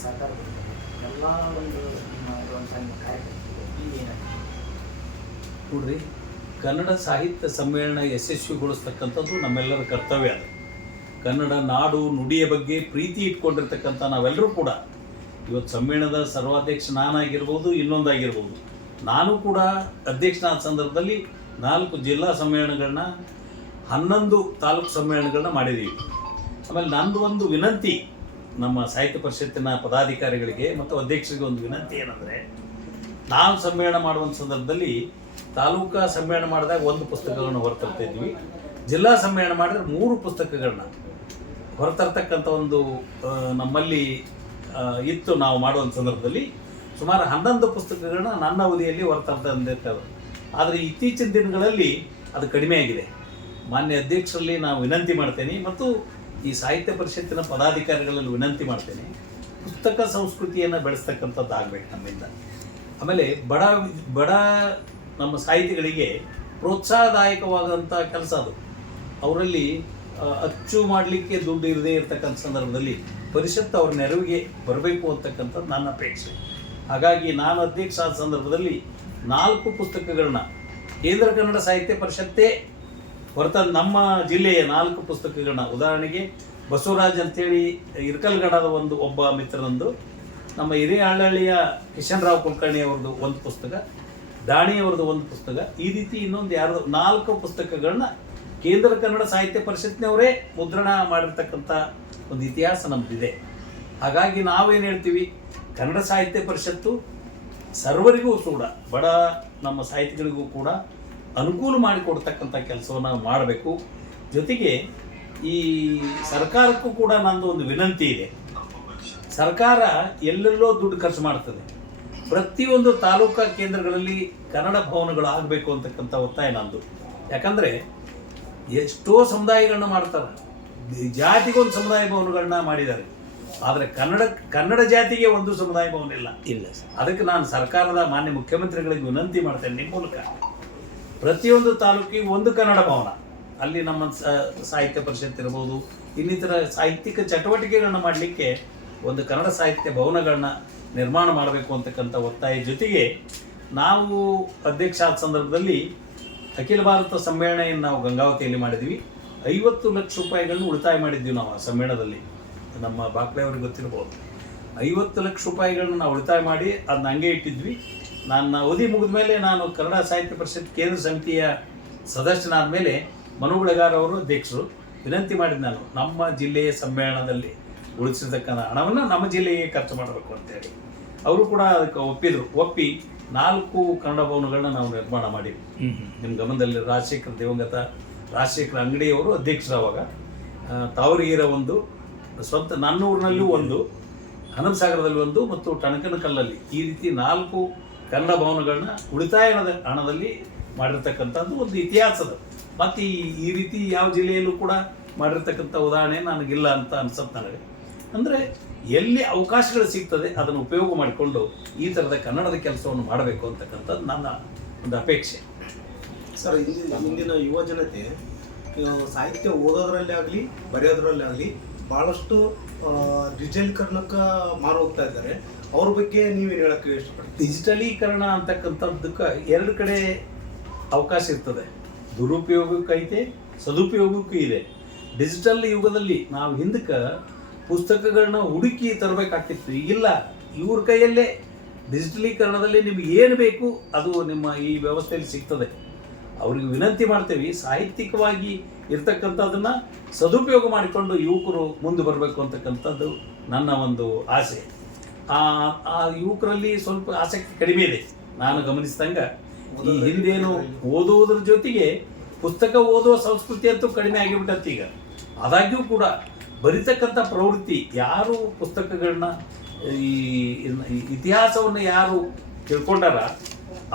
ಸಹಕಾರ ಎಲ್ಲ ಒಂದು ನಿಮ್ಮ ಕಾರ್ಯಕ್ರಮಕ್ಕೆ ನೋಡ್ರಿ, ಕನ್ನಡ ಸಾಹಿತ್ಯ ಸಮ್ಮೇಳನ ಯಶಸ್ವಿಗೊಳಿಸ್ತಕ್ಕಂಥದ್ದು ನಮ್ಮೆಲ್ಲರ ಕರ್ತವ್ಯ. ಅದು ಕನ್ನಡ ನಾಡು ನುಡಿಯ ಬಗ್ಗೆ ಪ್ರೀತಿ ಇಟ್ಕೊಂಡಿರ್ತಕ್ಕಂಥ ನಾವೆಲ್ಲರೂ ಕೂಡ ಇವತ್ತು ಸಮ್ಮೇಳನದ ಸರ್ವಾಧ್ಯಕ್ಷ ನಾನಾಗಿರ್ಬೋದು, ಇನ್ನೊಂದಾಗಿರ್ಬೋದು. ನಾನು ಕೂಡ ಅಧ್ಯಕ್ಷನಾದ ಸಂದರ್ಭದಲ್ಲಿ 4 ಜಿಲ್ಲಾ ಸಮ್ಮೇಳನಗಳನ್ನ, 11 ತಾಲೂಕು ಸಮ್ಮೇಳನಗಳನ್ನ ಮಾಡಿದ್ದೀವಿ. ಆಮೇಲೆ ನಂದು ಒಂದು ವಿನಂತಿ ನಮ್ಮ ಸಾಹಿತ್ಯ ಪರಿಷತ್ತಿನ ಪದಾಧಿಕಾರಿಗಳಿಗೆ ಮತ್ತು ಅಧ್ಯಕ್ಷರಿಗೆ ಒಂದು ವಿನಂತಿ ಏನಂದರೆ, ನಾವು ಸಮ್ಮೇಳನ ಮಾಡುವಂಥ ಸಂದರ್ಭದಲ್ಲಿ ತಾಲೂಕಾ ಸಮ್ಮೇಳನ ಮಾಡಿದಾಗ 1 ಪುಸ್ತಕಗಳನ್ನ ಹೊರತರ್ತಾ ಇದ್ವಿ. ಜಿಲ್ಲಾ ಸಮ್ಮೇಳನ ಮಾಡಿದ್ರೆ 3 ಪುಸ್ತಕಗಳನ್ನ ಹೊರತರ್ತಕ್ಕಂಥ ಒಂದು ನಮ್ಮಲ್ಲಿ ಇತ್ತು. ನಾವು ಮಾಡುವಂಥ ಸಂದರ್ಭದಲ್ಲಿ ಸುಮಾರು 11 ಪುಸ್ತಕಗಳನ್ನ ನನ್ನ ಅವಧಿಯಲ್ಲಿ ಹೊರತರ್ತಂದಿರ್ತವೆ. ಆದರೆ ಇತ್ತೀಚಿನ ದಿನಗಳಲ್ಲಿ ಅದು ಕಡಿಮೆ ಆಗಿದೆ. ಮಾನ್ಯ ಅಧ್ಯಕ್ಷರಲ್ಲಿ ನಾವು ವಿನಂತಿ ಮಾಡ್ತೇನೆ ಮತ್ತು ಈ ಸಾಹಿತ್ಯ ಪರಿಷತ್ತಿನ ಪದಾಧಿಕಾರಿಗಳಲ್ಲಿ ವಿನಂತಿ ಮಾಡ್ತೇನೆ, ಪುಸ್ತಕ ಸಂಸ್ಕೃತಿಯನ್ನು ಬೆಳೆಸ್ತಕ್ಕಂಥದ್ದು ಆಗಬೇಕು ನಮ್ಮಿಂದ. ಆಮೇಲೆ ಬಡ ನಮ್ಮ ಸಾಹಿತಿಗಳಿಗೆ ಪ್ರೋತ್ಸಾಹದಾಯಕವಾದಂಥ ಕೆಲಸ ಅದು. ಅವರಲ್ಲಿ ಅಚ್ಚು ಮಾಡಲಿಕ್ಕೆ ದುಡ್ಡು ಇರದೇ ಇರತಕ್ಕಂಥ ಸಂದರ್ಭದಲ್ಲಿ ಪರಿಷತ್ತು ಅವ್ರ ನೆರವಿಗೆ ಬರಬೇಕು ಅಂತಕ್ಕಂಥದ್ದು ನನ್ನ ಅಪೇಕ್ಷೆ. ಹಾಗಾಗಿ ನಾನು ಅಧ್ಯಕ್ಷ ಆದ ಸಂದರ್ಭದಲ್ಲಿ 4 ಪುಸ್ತಕಗಳನ್ನ ಕೇಂದ್ರ ಕನ್ನಡ ಸಾಹಿತ್ಯ ಪರಿಷತ್ತೇ ಹೊರತಂದು ನಮ್ಮ ಜಿಲ್ಲೆಯ 4 ಪುಸ್ತಕಗಳನ್ನ, ಉದಾಹರಣೆಗೆ ಬಸವರಾಜ್ ಅಂತೇಳಿ ಇರ್ಕಲ್ಗಡದ ಒಬ್ಬ ಮಿತ್ರನಂದು, ನಮ್ಮ ಹಿರೇಹಳ್ಳಿಯ ಕಿಶನ್ ರಾವ್ ಕುಲಕರ್ಣಿ ಅವ್ರದ್ದು 1 ಪುಸ್ತಕ, ದಾಣಿಯವರದ್ದು 1 ಪುಸ್ತಕ, ಈ ರೀತಿ ಇನ್ನೊಂದು 4 ಪುಸ್ತಕಗಳನ್ನ ಕೇಂದ್ರ ಕನ್ನಡ ಸಾಹಿತ್ಯ ಪರಿಷತ್ನವರೇ ಮುದ್ರಣ ಮಾಡಿರ್ತಕ್ಕಂಥ ಒಂದು ಇತಿಹಾಸ ನಮ್ಮದಿದೆ. ಹಾಗಾಗಿ ನಾವೇನು ಹೇಳ್ತೀವಿ, ಕನ್ನಡ ಸಾಹಿತ್ಯ ಪರಿಷತ್ತು ಸರ್ವರಿಗೂ ಕೂಡ, ಬಡ ನಮ್ಮ ಸಾಹಿತಿಗಳಿಗೂ ಕೂಡ ಅನುಕೂಲ ಮಾಡಿಕೊಡ್ತಕ್ಕಂಥ ಕೆಲಸವನ್ನು ಮಾಡಬೇಕು. ಜೊತೆಗೆ ಈ ಸರ್ಕಾರಕ್ಕೂ ಕೂಡ ನಂದು ಒಂದು ವಿನಂತಿ ಇದೆ. ಸರ್ಕಾರ ಎಲ್ಲೆಲ್ಲೋ ದುಡ್ಡು ಖರ್ಚು ಮಾಡ್ತದೆ. ಪ್ರತಿಯೊಂದು ತಾಲೂಕಾ ಕೇಂದ್ರಗಳಲ್ಲಿ ಕನ್ನಡ ಭವನಗಳು ಆಗಬೇಕು ಅಂತಕ್ಕಂಥ ಒತ್ತಾಯ ನಂದು. ಯಾಕಂದರೆ ಎಷ್ಟೋ ಸಮುದಾಯಗಳನ್ನ ಮಾಡ್ತಾರೆ, ಜಾತಿಗೊಂದು ಸಮುದಾಯ ಭವನಗಳನ್ನ ಮಾಡಿದ್ದಾರೆ. ಆದರೆ ಕನ್ನಡ ಜಾತಿಗೆ ಒಂದು ಸಮುದಾಯ ಭವನ ಇಲ್ಲ ಸರ್. ಅದಕ್ಕೆ ನಾನು ಸರ್ಕಾರದ ಮಾನ್ಯ ಮುಖ್ಯಮಂತ್ರಿಗಳಿಗೆ ವಿನಂತಿ ಮಾಡ್ತೇನೆ, ನಿಮ್ಮ ಮೂಲಕ ಪ್ರತಿಯೊಂದು ತಾಲೂಕಿಗೆ 1 ಕನ್ನಡ ಭವನ, ಅಲ್ಲಿ ನಮ್ಮ ಸಾಹಿತ್ಯ ಪರಿಷತ್ ಇರ್ಬೋದು, ಇನ್ನಿತರ ಸಾಹಿತ್ಯಿಕ ಚಟುವಟಿಕೆಗಳನ್ನ ಮಾಡಲಿಕ್ಕೆ 1 ಕನ್ನಡ ಸಾಹಿತ್ಯ ಭವನಗಳನ್ನ ನಿರ್ಮಾಣ ಮಾಡಬೇಕು ಅಂತಕ್ಕಂಥ ಒತ್ತಾಯ. ಜೊತೆಗೆ ನಾವು ಅಧ್ಯಕ್ಷ ಆದ ಸಂದರ್ಭದಲ್ಲಿ ಅಖಿಲ ಭಾರತ ಸಮ್ಮೇಳನ ನಾವು ಗಂಗಾವತಿಯಲ್ಲಿ ಮಾಡಿದ್ವಿ. 50 ಲಕ್ಷ ರೂಪಾಯಿಗಳನ್ನ ಉಳಿತಾಯ ಮಾಡಿದ್ವಿ ನಾವು ಆ ಸಮ್ಮೇಳನದಲ್ಲಿ. ನಮ್ಮ ಬಾಕ್ಲೆ ಅವ್ರಿಗೆ ಗೊತ್ತಿರ್ಬೋದು. 50 ಲಕ್ಷ ರೂಪಾಯಿಗಳನ್ನ ನಾವು ಉಳಿತಾಯ ಮಾಡಿ ಅದನ್ನ ಹಂಗೆ ಇಟ್ಟಿದ್ವಿ. ನನ್ನ ಅವಧಿ ಮುಗಿದ ಮೇಲೆ ನಾನು ಕನ್ನಡ ಸಾಹಿತ್ಯ ಪರಿಷತ್ ಕೇಂದ್ರ ಸಮಿತಿಯ ಸದಸ್ಯನಾದ ಮೇಲೆ ಮನು ಬೆಳಗಾರ್ ಅವರು ಅಧ್ಯಕ್ಷರು ವಿನಂತಿ ಮಾಡಿದ್ದು, ನಾನು ನಮ್ಮ ಜಿಲ್ಲೆಯ ಸಮ್ಮೇಳನದಲ್ಲಿ ಉಳಿಸಿರ್ತಕ್ಕಂಥ ಹಣವನ್ನು ನಮ್ಮ ಜಿಲ್ಲೆಗೆ ಖರ್ಚು ಮಾಡಬೇಕು ಅಂತೇಳಿ ಅವರು ಕೂಡ ಅದಕ್ಕೆ ಒಪ್ಪಿ 4 ಕನ್ನಡ ಭವನಗಳನ್ನ ನಾವು ನಿರ್ಮಾಣ ಮಾಡಿದ್ವಿ. ನಿಮ್ಮ ಗಮನದಲ್ಲಿ ದಿವಂಗತ ರಾಜಶೇಖರ ಅಂಗಡಿಯವರು ಅಧ್ಯಕ್ಷರು. ಅವಾಗ ತಾವರಿಗೀರ ಒಂದು, ಸ್ವಂತ ನನ್ನೂರಿನಲ್ಲೂ ಒಂದು, ಹನಮಸಾಗರದಲ್ಲಿ ಒಂದು ಮತ್ತು ಟಣಕನಕಲ್ಲಲ್ಲಿ ಈ ರೀತಿ 4 ಕನ್ನಡ ಭವನಗಳನ್ನ ಉಳಿತಾಯ ಹಣದಲ್ಲಿ ಮಾಡಿರ್ತಕ್ಕಂಥದ್ದು ಒಂದು ಇತಿಹಾಸದ. ಮತ್ತು ಈ ರೀತಿ ಯಾವ ಜಿಲ್ಲೆಯಲ್ಲೂ ಕೂಡ ಮಾಡಿರ್ತಕ್ಕಂಥ ಉದಾಹರಣೆ ನನಗಿಲ್ಲ ಅಂತ ಅನ್ಸುತ್ತೆ ನನಗೆ. ಅಂದರೆ ಎಲ್ಲಿ ಅವಕಾಶಗಳು ಸಿಗ್ತದೆ ಅದನ್ನು ಉಪಯೋಗ ಮಾಡಿಕೊಂಡು ಈ ಥರದ ಕನ್ನಡದ ಕೆಲಸವನ್ನು ಮಾಡಬೇಕು ಅಂತಕ್ಕಂಥದ್ದು ನನ್ನ ಒಂದು ಅಪೇಕ್ಷೆ. ಸರ್, ಇಂದಿನ ಯುವ ಜನತೆ ಸಾಹಿತ್ಯ ಓದೋದ್ರಲ್ಲಿ ಆಗಲಿ ಬರೆಯೋದ್ರಲ್ಲಿ ಆಗಲಿ ಭಾಳಷ್ಟು ಡಿಜಿಟಲೀಕರಣಕ್ಕೆ ಮಾರು ಹೋಗ್ತಾ ಇದ್ದಾರೆ. ಅವ್ರ ಬಗ್ಗೆ ನೀವೇನು ಹೇಳೋಕ್ಕೆ ಇಷ್ಟಪಡ್ತೀವಿ? ಡಿಜಿಟಲೀಕರಣ ಅಂತಕ್ಕಂಥದ್ದಕ್ಕೆ 2 ಕಡೆ ಅವಕಾಶ ಇರ್ತದೆ. ದುರುಪಯೋಗಕ್ಕೂ ಐತೆ, ಸದುಪಯೋಗಕ್ಕೂ ಇದೆ. ಡಿಜಿಟಲ್ ಯುಗದಲ್ಲಿ ನಾವು ಹಿಂದಕ್ಕೆ ಪುಸ್ತಕಗಳನ್ನ ಹುಡುಕಿ ತರಬೇಕಾಗ್ತಿತ್ತು. ಈಗಿಲ್ಲ, ಇವ್ರ ಕೈಯಲ್ಲೇ ಡಿಜಿಟಲೀಕರಣದಲ್ಲಿ ನಿಮ್ಗೆ ಏನು ಬೇಕು ಅದು ನಿಮ್ಮ ಈ ವ್ಯವಸ್ಥೆಯಲ್ಲಿ ಸಿಗ್ತದೆ. ಅವ್ರಿಗೆ ವಿನಂತಿ ಮಾಡ್ತೇವೆ, ಸಾಹಿತ್ಯಿಕವಾಗಿ ಇರ್ತಕ್ಕಂಥದ್ದನ್ನು ಸದುಪಯೋಗ ಮಾಡಿಕೊಂಡು ಯುವಕರು ಮುಂದೆ ಬರಬೇಕು ಅಂತಕ್ಕಂಥದ್ದು ನನ್ನ ಒಂದು ಆಸೆ. ಆ ಯುವಕರಲ್ಲಿ ಸ್ವಲ್ಪ ಆಸಕ್ತಿ ಕಡಿಮೆ ಇದೆ ನಾನು ಗಮನಿಸಿದಂಗೆ. ಈ ಹಿಂದೇನು ಓದುವುದ್ರ ಜೊತೆಗೆ ಪುಸ್ತಕ ಓದುವ ಸಂಸ್ಕೃತಿ ಅಂತೂ ಕಡಿಮೆ ಆಗಿಬಿಟ್ಟತ್ತೆ ಈಗ. ಆದಾಗ್ಯೂ ಕೂಡ ಬರಿತಕ್ಕಂಥ ಪ್ರವೃತ್ತಿ, ಯಾರು ಪುಸ್ತಕಗಳನ್ನ ಈ ಇತಿಹಾಸವನ್ನು ಯಾರು ತಿಳ್ಕೊಂಡಾರ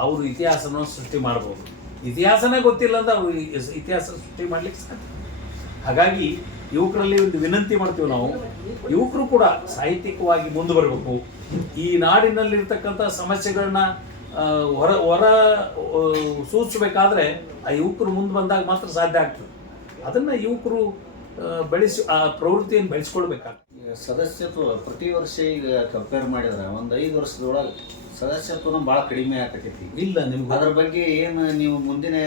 ಅವರು ಇತಿಹಾಸನ ಸೃಷ್ಟಿ ಮಾಡ್ಬೋದು. ಇತಿಹಾಸನೇ ಗೊತ್ತಿಲ್ಲ ಅಂದ್ರೆ ಅವರು ಇತಿಹಾಸ ಸೃಷ್ಟಿ ಮಾಡ್ಲಿಕ್ಕೆ ಸಾಧ್ಯ. ಹಾಗಾಗಿ ಯುವಕರಲ್ಲಿ ಒಂದು ವಿನಂತಿ ಮಾಡ್ತೀವಿ ನಾವು, ಯುವಕರು ಕೂಡ ಸಾಹಿತ್ಯಿಕವಾಗಿ ಮುಂದೆ ಬರಬೇಕು. ಈ ನಾಡಿನಲ್ಲಿರ್ತಕ್ಕಂಥ ಸಮಸ್ಯೆಗಳನ್ನ ಹೊರ ಸೂಚಿಸಬೇಕಾದ್ರೆ ಆ ಯುವಕರು ಮುಂದೆ ಬಂದಾಗ ಮಾತ್ರ ಸಾಧ್ಯ ಆಗ್ತದೆ. ಅದನ್ನು ಯುವಕರು ಆ ಪ್ರವೃತ್ತಿಯನ್ನು ಬೆಳೆಸ್ಕೊಳ್ಬೇಕಾಗ್ತದೆ. ಸದಸ್ಯತ್ವ ಪ್ರತಿ ವರ್ಷ ಈಗ ಕಂಪೇರ್ ಮಾಡಿದ್ರೆ ಒಂದು 5 ವರ್ಷದೊಳಗೆ ಸದಸ್ಯತ್ವನ ಭಾಳ ಕಡಿಮೆ ಆಗತೈತಿ. ಇಲ್ಲ, ನಿಮ್ಗೆ ಅದ್ರ ಬಗ್ಗೆ ಏನು ನೀವು ಮುಂದಿನ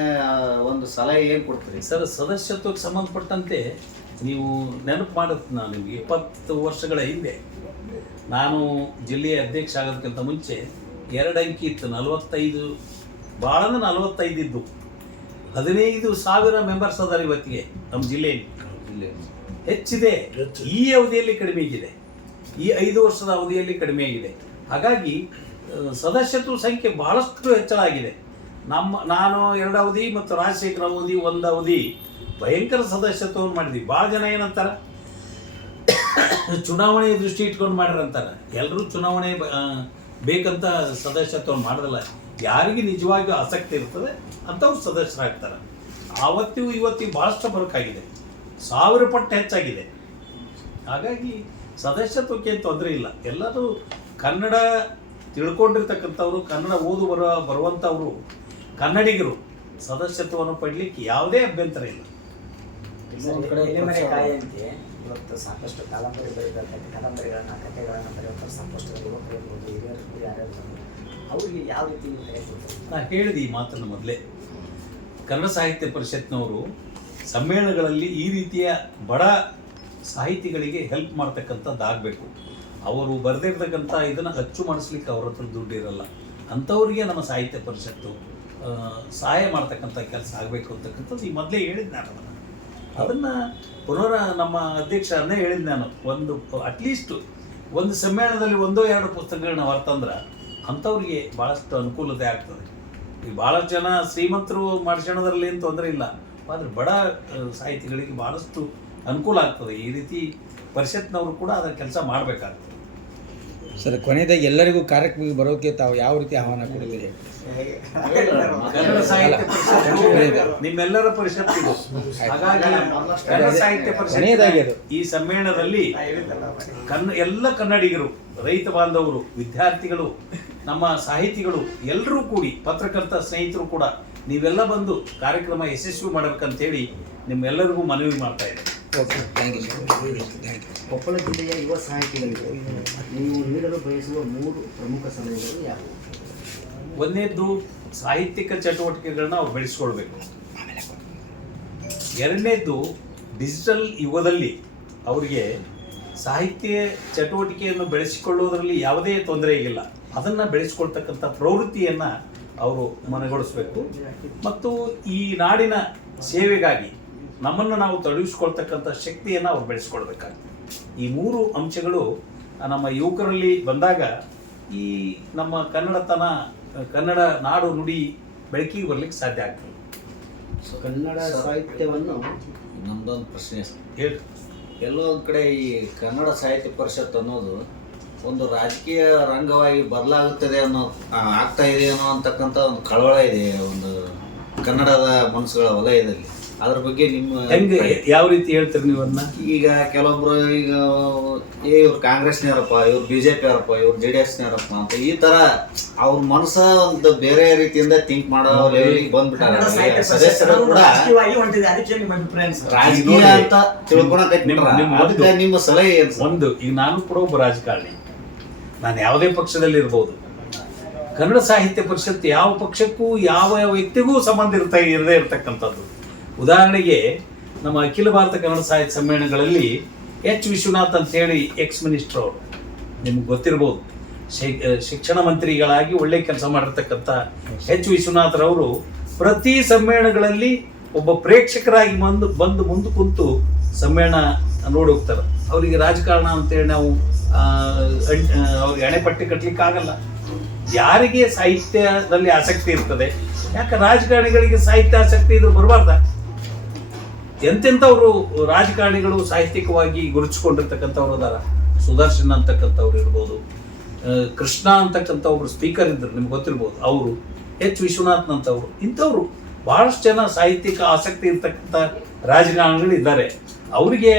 ಒಂದು ಸಲಹೆ ಏನು ಕೊಡ್ತೀರಿ? ಸರ್, ಸದಸ್ಯತ್ವಕ್ಕೆ ಸಂಬಂಧಪಟ್ಟಂತೆ ನೀವು ನೆನಪು ಮಾಡುತ್ತೆ, ನಾನು ನಿಮಗೆ 20 ವರ್ಷಗಳ ಹಿಂದೆ ನಾನು ಜಿಲ್ಲೆಯ ಅಧ್ಯಕ್ಷ ಆಗೋದಕ್ಕಿಂತ ಮುಂಚೆ 2 ಅಂಕಿ ಇತ್ತು, 45, ಭಾಳ 45 ಇದ್ದು. 15,000 ಮೆಂಬರ್ಸ್ ಅದಾರ ಇವತ್ತಿಗೆ ನಮ್ಮ ಜಿಲ್ಲೆಯಲ್ಲಿ. ಹೆಚ್ಚಿದೆ. ಈ ಅವಧಿಯಲ್ಲಿ ಕಡಿಮೆ ಆಗಿದೆ, ಈ 5 ವರ್ಷದ ಅವಧಿಯಲ್ಲಿ ಕಡಿಮೆ ಆಗಿದೆ. ಹಾಗಾಗಿ ಸದಸ್ಯತ್ವ ಸಂಖ್ಯೆ ಬಹಳಷ್ಟು ಹೆಚ್ಚಳಾಗಿದೆ. ನಾನು 2 ಅವಧಿ ಮತ್ತು ರಾಜಶೇಖರ ಅವಧಿ 1 ಅವಧಿ ಭಯಂಕರ ಸದಸ್ಯತ್ವವನ್ನು ಮಾಡಿದ್ವಿ. ಭಾಳ ಜನ ಏನಂತಾರೆ, ಚುನಾವಣೆ ದೃಷ್ಟಿ ಇಟ್ಕೊಂಡು ಮಾಡಿರಂತಾರೆ. ಎಲ್ಲರೂ ಚುನಾವಣೆ ಬೇಕಂತ ಸದಸ್ಯತ್ವವನ್ನು ಮಾಡೋದಿಲ್ಲ. ಯಾರಿಗೆ ನಿಜವಾಗಿಯೂ ಆಸಕ್ತಿ ಇರ್ತದೆ ಅಂಥವ್ರು ಸದಸ್ಯರಾಗ್ತಾರೆ. ಆವತ್ತಿಗೂ ಇವತ್ತಿಗೂ ಭಾಳಷ್ಟು ಫರಕಾಗಿದೆ, 1000 ಪಟ್ಟು ಹೆಚ್ಚಾಗಿದೆ. ಹಾಗಾಗಿ ಸದಸ್ಯತ್ವಕ್ಕೆ ತೊಂದರೆ ಇಲ್ಲ. ಎಲ್ಲರೂ ಕನ್ನಡ ತಿಳ್ಕೊಂಡಿರ್ತಕ್ಕಂಥವ್ರು, ಕನ್ನಡ ಬರುವಂಥವರು ಕನ್ನಡಿಗರು ಸದಸ್ಯತ್ವವನ್ನು ಪಡಲಿಕ್ಕೆ ಯಾವುದೇ ಅಭ್ಯಂತರ ಇಲ್ಲ. ಕಾಯಿ ಅಂತೆ ಇವತ್ತು ಸಾಕಷ್ಟು ಕಾದಂಬರಿ ಬರೀಬೇಕಾಗ್ತದೆ. ಕಾದಂಬರಿಗಳನ್ನ, ಕಥೆಗಳನ್ನು ಬರೆಯುವಂಥ ಸಾಕಷ್ಟು ಯುವಕರು ಇರ್ಬೋದು, ಹಿರಿಯರು ಯಾರ್ಯಾರು ಅವ್ರಿಗೆ ಯಾವ ರೀತಿ ನಾನು ಹೇಳಿದೆ ಈ ಮಾತನ್ನು ಮೊದಲೇ. ಕನ್ನಡ ಸಾಹಿತ್ಯ ಪರಿಷತ್ನವರು ಸಮ್ಮೇಳನಗಳಲ್ಲಿ ಈ ರೀತಿಯ ಬಡ ಸಾಹಿತಿಗಳಿಗೆ ಹೆಲ್ಪ್ ಮಾಡ್ತಕ್ಕಂಥದ್ದಾಗಬೇಕು. ಅವರು ಬರೆದಿರ್ತಕ್ಕಂಥ ಇದನ್ನು ಅಚ್ಚು ಮಾಡಿಸ್ಲಿಕ್ಕೆ ಅವ್ರ ಹತ್ರ ದುಡ್ಡು ಇರಲ್ಲ. ಅಂಥವ್ರಿಗೆ ನಮ್ಮ ಸಾಹಿತ್ಯ ಪರಿಷತ್ತು ಸಹಾಯ ಮಾಡ್ತಕ್ಕಂಥ ಕೆಲಸ ಆಗಬೇಕು ಅಂತಕ್ಕಂಥದ್ದು ಈ ಮೊದಲೇ ಹೇಳಿದ್ದು ನಾನು. ಅದನ್ನು ಪುನಃ ನಮ್ಮ ಅಧ್ಯಕ್ಷರನ್ನೇ ಹೇಳಿದ್ದು ನಾನು. ಅಟ್ಲೀಸ್ಟ್ ಒಂದು ಸಮ್ಮೇಳನದಲ್ಲಿ 1-2 ಪುಸ್ತಕಗಳನ್ನ ಹೊರತಂದ್ರೆ ಅಂಥವ್ರಿಗೆ ಭಾಳಷ್ಟು ಅನುಕೂಲತೆ ಆಗ್ತದೆ. ಈಗ ಭಾಳಷ್ಟು ಜನ ಶ್ರೀಮಂತರು ಮಾಡಿಸೋದ್ರಲ್ಲಿ ಏನು ತೊಂದರೆ ಇಲ್ಲ, ಆದರೆ ಬಡ ಸಾಹಿತಿಗಳಿಗೆ ಭಾಳಷ್ಟು ಅನುಕೂಲ ಆಗ್ತದೆ. ಈ ರೀತಿ ಪರಿಷತ್ನವರು ಕೂಡ ಅದರ ಕೆಲಸ ಮಾಡಬೇಕಾಗ್ತದೆ. ಸರ್, ಕೊನೆಯದಾಗಿ ಎಲ್ಲರಿಗೂ ಕಾರ್ಯಕ್ರಮಕ್ಕೆ ಬರೋಕೆ ತಾವು ಯಾವ ರೀತಿ ಆಹ್ವಾನ ಕೊಡ್ತೀರಿ? ಕನ್ನಡ ಸಾಹಿತ್ಯ ಪರಿಷತ್ ನಿಮ್ಮೆಲ್ಲರ ಪರಿಷತ್ ಇದು. ಹಾಗಾಗಿ ಕನ್ನಡ ಸಾಹಿತ್ಯ ಪರಿಷತ್ ಈ ಸಮ್ಮೇಳನದಲ್ಲಿ ಎಲ್ಲ ಕನ್ನಡಿಗರು, ರೈತ ಬಾಂಧವರು, ವಿದ್ಯಾರ್ಥಿಗಳು, ನಮ್ಮ ಸಾಹಿತಿಗಳು ಎಲ್ಲರೂ ಕೂಡಿ, ಪತ್ರಕರ್ತ ಸ್ನೇಹಿತರು ಕೂಡ ನೀವೆಲ್ಲ ಬಂದು ಕಾರ್ಯಕ್ರಮ ಯಶಸ್ವಿ ಮಾಡಬೇಕಂತೇಳಿ ನಿಮ್ಮೆಲ್ಲರಿಗೂ ಮನವಿ ಮಾಡ್ತಾ ಇದ್ದೇನೆ. Okay, thank you. ಕೊಪ್ಪಳ ಜಿಲ್ಲೆಯ ಯುವ ಸಾಹಿತಿಗಳಿಗೆ ನೀವು ನೀಡಲು ಬಯಸುವ 3 ಪ್ರಮುಖ ಸಲಹೆಗಳು ಯಾವುವು? ಒಂದನೇದ್ದು ಸಾಹಿತ್ಯಿಕ ಚಟುವಟಿಕೆಗಳನ್ನ ಅವ್ರು ಬೆಳೆಸ್ಕೊಳ್ಬೇಕು. ಎರಡನೇದ್ದು ಡಿಜಿಟಲ್ ಯುಗದಲ್ಲಿ ಅವರಿಗೆ ಸಾಹಿತ್ಯ ಚಟುವಟಿಕೆಯನ್ನು ಬೆಳೆಸಿಕೊಳ್ಳೋದ್ರಲ್ಲಿ ಯಾವುದೇ ತೊಂದರೆ ಇಲ್ಲ. ಅದನ್ನು ಬೆಳೆಸ್ಕೊಳ್ತಕ್ಕಂಥ ಪ್ರವೃತ್ತಿಯನ್ನು ಅವರು ಮನಗೊಳಿಸಬೇಕು. ಮತ್ತು ಈ ನಾಡಿನ ಸೇವೆಗಾಗಿ ನಮ್ಮನ್ನು ನಾವು ತೊಡಗಿಸ್ಕೊಳ್ತಕ್ಕಂಥ ಶಕ್ತಿಯನ್ನು ಅವ್ರು ಬೆಳೆಸ್ಕೊಳ್ಬೇಕಾಗ್ತದೆ. ಈ 3 ಅಂಶಗಳು ನಮ್ಮ ಯುವಕರಲ್ಲಿ ಬಂದಾಗ ಈ ನಮ್ಮ ಕನ್ನಡ ನಾಡು ನುಡಿ ಬೆಳಕಿಗೆ ಬರ್ಲಿಕ್ಕೆ ಸಾಧ್ಯ ಆಗ್ತದೆ. ಕನ್ನಡ ಸಾಹಿತ್ಯವನ್ನು ನಮ್ದೊಂದು ಪ್ರಶ್ನೆ ಹೇಳಿ. ಎಲ್ಲೋ ಒಂದು ಕಡೆ ಈ ಕನ್ನಡ ಸಾಹಿತ್ಯ ಪರಿಷತ್ ಅನ್ನೋದು ಒಂದು ರಾಜಕೀಯ ರಂಗವಾಗಿ ಬದಲಾಗುತ್ತದೆ ಆಗ್ತಾ ಇದೆ ಅಂತಕ್ಕಂಥ ಒಂದು ಕಳವಳ ಇದೆ ಒಂದು ಕನ್ನಡದ ಮನಸ್ಸುಗಳ ವಲಯದಲ್ಲಿ. ಅದ್ರ ಬಗ್ಗೆ ನಿಮ್ಮ ಹೆಂಗೆ ಯಾವ ರೀತಿ ಹೇಳ್ತೀರಿ ನೀವು ಅದನ್ನ? ಈಗ ಕೆಲವೊಬ್ರು ಈಗ ಇವ್ರು ಕಾಂಗ್ರೆಸ್ನವರಪ್ಪ, ಇವ್ರು BJP ಅವರಪ್ಪ, ಇವ್ರು JDSನವರಪ್ಪ ಅಂತ ಈ ತರ ಅವ್ರ ಮನಸ್ಸ ಒಂದು ಬೇರೆ ರೀತಿಯಿಂದ ಥಿಂಕ್ ಮಾಡೋ ಲೆವೆಲಿಗೆ ಬಂದ್ಬಿಟ್ಟಾರೆ. ಸದಸ್ಯರು ಕೂಡ ರಾಜಕೀಯ ಅಂತ ತಿಳ್ಕೊಳಕ್ಕೆ ನಿಮ್ಮ ಸಲಹೆ ಏನು? ಒಂದು, ಈಗ ನಾನು ಕೂಡ ಒಬ್ಬ ರಾಜಕಾರಣಿ, ನಾನು ಯಾವುದೇ ಪಕ್ಷದಲ್ಲಿ ಇರ್ಬೋದು. ಕನ್ನಡ ಸಾಹಿತ್ಯ ಪರಿಷತ್ ಯಾವ ಪಕ್ಷಕ್ಕೂ ಯಾವ ವ್ಯಕ್ತಿಗೂ ಸಂಬಂಧ ಇರದೇ ಇರತಕ್ಕಂಥದ್ದು. ಉದಾಹರಣೆಗೆ ನಮ್ಮ ಅಖಿಲ ಭಾರತ ಕನ್ನಡ ಸಾಹಿತ್ಯ ಸಮ್ಮೇಳನಗಳಲ್ಲಿ H. ವಿಶ್ವನಾಥ್ ಅಂತೇಳಿ ಎಕ್ಸ್ ಮಿನಿಸ್ಟರ್ ಅವರು, ನಿಮ್ಗೆ ಗೊತ್ತಿರ್ಬೋದು, ಶಿಕ್ಷಣ ಮಂತ್ರಿಗಳಾಗಿ ಒಳ್ಳೆ ಕೆಲಸ ಮಾಡಿರ್ತಕ್ಕಂಥ H. ವಿಶ್ವನಾಥ್ರವರು ಪ್ರತಿ ಸಮ್ಮೇಳನಗಳಲ್ಲಿ ಒಬ್ಬ ಪ್ರೇಕ್ಷಕರಾಗಿ ಬಂದು ಮುಂದೆ ಕುಂತು ಸಮ್ಮೇಳನ ನೋಡಿ ಹೋಗ್ತಾರೆ. ಅವರಿಗೆ ರಾಜಕಾರಣ ಅಂತೇಳಿ ನಾವು ಅವ್ರಿಗೆ ಹಣೆಪಟ್ಟಿ ಕಟ್ಟಲಿಕ್ಕೆ ಆಗಲ್ಲ. ಯಾರಿಗೆ ಸಾಹಿತ್ಯದಲ್ಲಿ ಆಸಕ್ತಿ ಇರ್ತದೆ, ಯಾಕೆ ರಾಜಕಾರಣಿಗಳಿಗೆ ಸಾಹಿತ್ಯ ಆಸಕ್ತಿ ಇದ್ರು ಬರಬಾರ್ದ? ಎಂತೆಂಥವ್ರು ರಾಜಕಾರಣಿಗಳು ಸಾಹಿತ್ಯಿಕವಾಗಿ ಗುರುತಿಸ್ಕೊಂಡಿರ್ತಕ್ಕಂಥವ್ರು ಅದಾರ. ಸುದರ್ಶನ್ ಅಂತಕ್ಕಂಥವ್ರು ಇರ್ಬೋದು, ಕೃಷ್ಣ ಅಂತಕ್ಕಂಥ ಒಬ್ರು ಸ್ಪೀಕರ್ ಇದ್ರು, ನಿಮ್ಗೆ ಗೊತ್ತಿರ್ಬೋದು, ಅವರು, H. ವಿಶ್ವನಾಥ್ನಂಥವ್ರು, ಇಂಥವ್ರು ಬಹಳಷ್ಟು ಜನ ಸಾಹಿತ್ಯಿಕ ಆಸಕ್ತಿ ಇರ್ತಕ್ಕಂಥ ರಾಜಕಾರಣಿಗಳು ಇದ್ದಾರೆ. ಅವ್ರಿಗೆ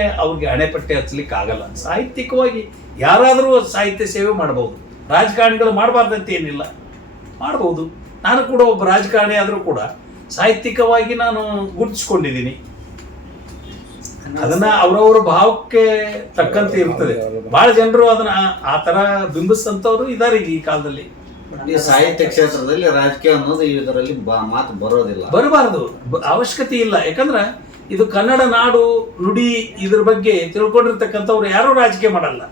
ಹಣೆಪಟ್ಟಿ ಹಚ್ಚಲಿಕ್ಕೆ ಆಗಲ್ಲ. ಸಾಹಿತ್ಯಿಕವಾಗಿ ಯಾರಾದರೂ ಸಾಹಿತ್ಯ ಸೇವೆ ಮಾಡ್ಬೋದು, ರಾಜಕಾರಣಿಗಳು ಮಾಡಬಾರ್ದಂತ ಏನಿಲ್ಲ, ಮಾಡ್ಬೋದು. ನಾನು ಕೂಡ ಒಬ್ಬ ರಾಜಕಾರಣಿ ಆದರೂ ಕೂಡ ಸಾಹಿತ್ಯಿಕವಾಗಿ ನಾನು ಗುರುತಿಸ್ಕೊಂಡಿದ್ದೀನಿ. ಅದನ್ನ ಅವರವರ ಭಾವಕ್ಕೆ ತಕ್ಕಂತೆ ಇರ್ತದೆ. ಬಹಳ ಜನರು ಅದನ್ನ ಆ ತರ ಬಿಂಬಿಸ್ತಂಥವ್ರು ಇದ್ದಾರೆ ಈ ಕಾಲದಲ್ಲಿ. ಈ ಸಾಹಿತ್ಯ ಕ್ಷೇತ್ರದಲ್ಲಿ ರಾಜಕೀಯ ಅನ್ನೋದು ಇದರಲ್ಲಿ ಮಾತು ಬರೋದಿಲ್ಲ, ಬರಬಾರದು, ಅವಶ್ಯಕತೆ ಇಲ್ಲ. ಯಾಕಂದ್ರೆ ಇದು ಕನ್ನಡ ನಾಡು ನುಡಿ, ಇದ್ರ ಬಗ್ಗೆ ತಿಳ್ಕೊಂಡಿರ್ತಕ್ಕಂಥವ್ರು ಯಾರು ರಾಜಕೀಯ ಮಾಡಲ್ಲ.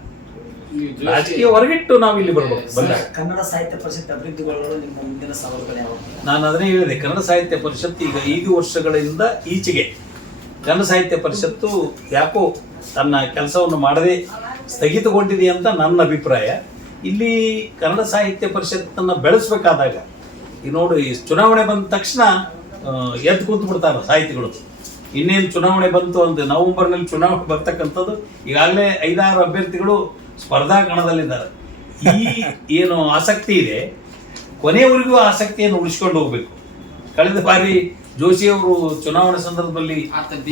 ರಾಜಕೀಯ ಹೊರಗಿಟ್ಟು ನಾವು ಇಲ್ಲಿ ಬರ್ಬೇಕು. ಕನ್ನಡ ಸಾಹಿತ್ಯ ಪರಿಷತ್ ಅಭಿವೃದ್ಧಿಗೊಳ್ಳಲು ನಿಮ್ಮ ಮುಂದಿನ ಸವಾಲುಗಳು ಯಾವ? ನಾನು ಅದನ್ನೇ ಹೇಳಿದೆ, ಕನ್ನಡ ಸಾಹಿತ್ಯ ಪರಿಷತ್ ಈಗ 5 ವರ್ಷಗಳಿಂದ ಈಚೆಗೆ ಕನ್ನಡ ಸಾಹಿತ್ಯ ಪರಿಷತ್ತು ಯಾಕೋ ತನ್ನ ಕೆಲಸವನ್ನು ಮಾಡದೆ ಸ್ಥಗಿತಗೊಂಡಿದೆ ಅಂತ ನನ್ನ ಅಭಿಪ್ರಾಯ. ಇಲ್ಲಿ ಕನ್ನಡ ಸಾಹಿತ್ಯ ಪರಿಷತ್ತನ್ನು ಬೆಳೆಸಬೇಕಾದಾಗ ಈಗ ನೋಡಿ, ಈ ಚುನಾವಣೆ ಬಂದ ತಕ್ಷಣ ಎದ್ದು ಕೂತು ಬಿಡ್ತಾರೆ ಸಾಹಿತಿಗಳು. ಇನ್ನೇನು ಚುನಾವಣೆ ಬಂತು ಅಂತ ನವೆಂಬರ್ನಲ್ಲಿ ಚುನಾವಣೆ ಬರ್ತಕ್ಕಂಥದ್ದು, ಈಗಾಗಲೇ 5-6 ಅಭ್ಯರ್ಥಿಗಳು ಸ್ಪರ್ಧಾ ಕಣದಲ್ಲಿದ್ದಾರೆ. ಈ ಏನು ಆಸಕ್ತಿ ಇದೆ, ಕೊನೆಯವರೆಗೂ ಆಸಕ್ತಿಯನ್ನು ಉಳಿಸ್ಕೊಂಡು ಹೋಗ್ಬೇಕು. ಕಳೆದ ಬಾರಿ ಜೋಶಿ ಅವರು ಚುನಾವಣೆ ಸಂದರ್ಭದಲ್ಲಿ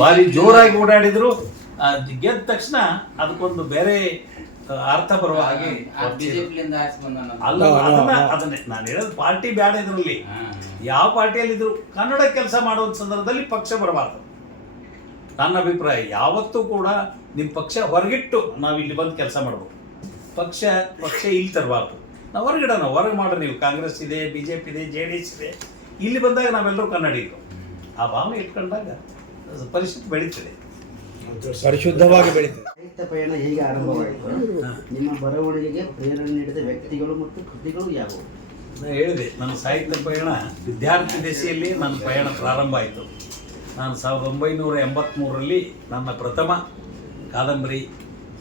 ಭಾರಿ ಜೋರಾಗಿ ಓಡಾಡಿದ್ರು, ಗೆದ್ದ ತಕ್ಷಣ ಅದಕ್ಕೊಂದು ಬೇರೆ ಅರ್ಥ ಬರುವ ಹಾಗೆ ಅಲ್ಲ. ಅದನ್ನೇ ನಾನು ಹೇಳೋದು, ಪಾರ್ಟಿ ಬೇಡ ಇದರಲ್ಲಿ. ಯಾವ ಪಾರ್ಟಿಯಲ್ಲಿ ಇದ್ರು ಕನ್ನಡ ಕೆಲಸ ಮಾಡುವ ಸಂದರ್ಭದಲ್ಲಿ ಪಕ್ಷ ಬರಬಾರ್ದು. ನನ್ನ ಅಭಿಪ್ರಾಯ, ಯಾವತ್ತೂ ಕೂಡ ನಿಮ್ಮ ಪಕ್ಷ ಹೊರಗಿಟ್ಟು ನಾವು ಇಲ್ಲಿ ಬಂದು ಕೆಲಸ ಮಾಡ್ಬೇಕು. ಪಕ್ಷ ಇಲ್ಲಿ ತರಬಾರ್ದು. ನಾವು ಹೊರಗೆ ಮಾಡ್ರಿ. ನೀವು ಕಾಂಗ್ರೆಸ್ ಇದೆ, BJP ಇದೆ, JDS ಇದೆ, ಇಲ್ಲಿ ಬಂದಾಗ ನಾವೆಲ್ಲರೂ ಕನ್ನಡಿಗರು. ಆ ಭಾವನೆ ಇಟ್ಕೊಂಡಾಗ ಪರಿಸ್ಥಿತಿ ಬೆಳೀತದೆ, ಪರಿಶುದ್ಧವಾಗಿ ಬೆಳೀತದೆ. ಸಾಹಿತ್ಯ ಪಯಣ ಹೇಗೆ ಆರಂಭವಾಯಿತು? ನಿಮ್ಮ ಬರವಣಿಗೆಗೆ ಪ್ರೇರಣೆ ನೀಡಿದ ವ್ಯಕ್ತಿಗಳು ಮತ್ತು ಕೃತಿಗಳು ಯಾವುವು? ನಾನು ಹೇಳಿದೆ, ನನ್ನ ಸಾಹಿತ್ಯ ಪಯಣ ವಿದ್ಯಾರ್ಥಿ ದಶೆಯಲ್ಲಿ ನನ್ನ ಪಯಣ ಪ್ರಾರಂಭ ಆಯಿತು. ನಾನು 1983ರಲ್ಲಿ ನನ್ನ ಪ್ರಥಮ ಕಾದಂಬರಿ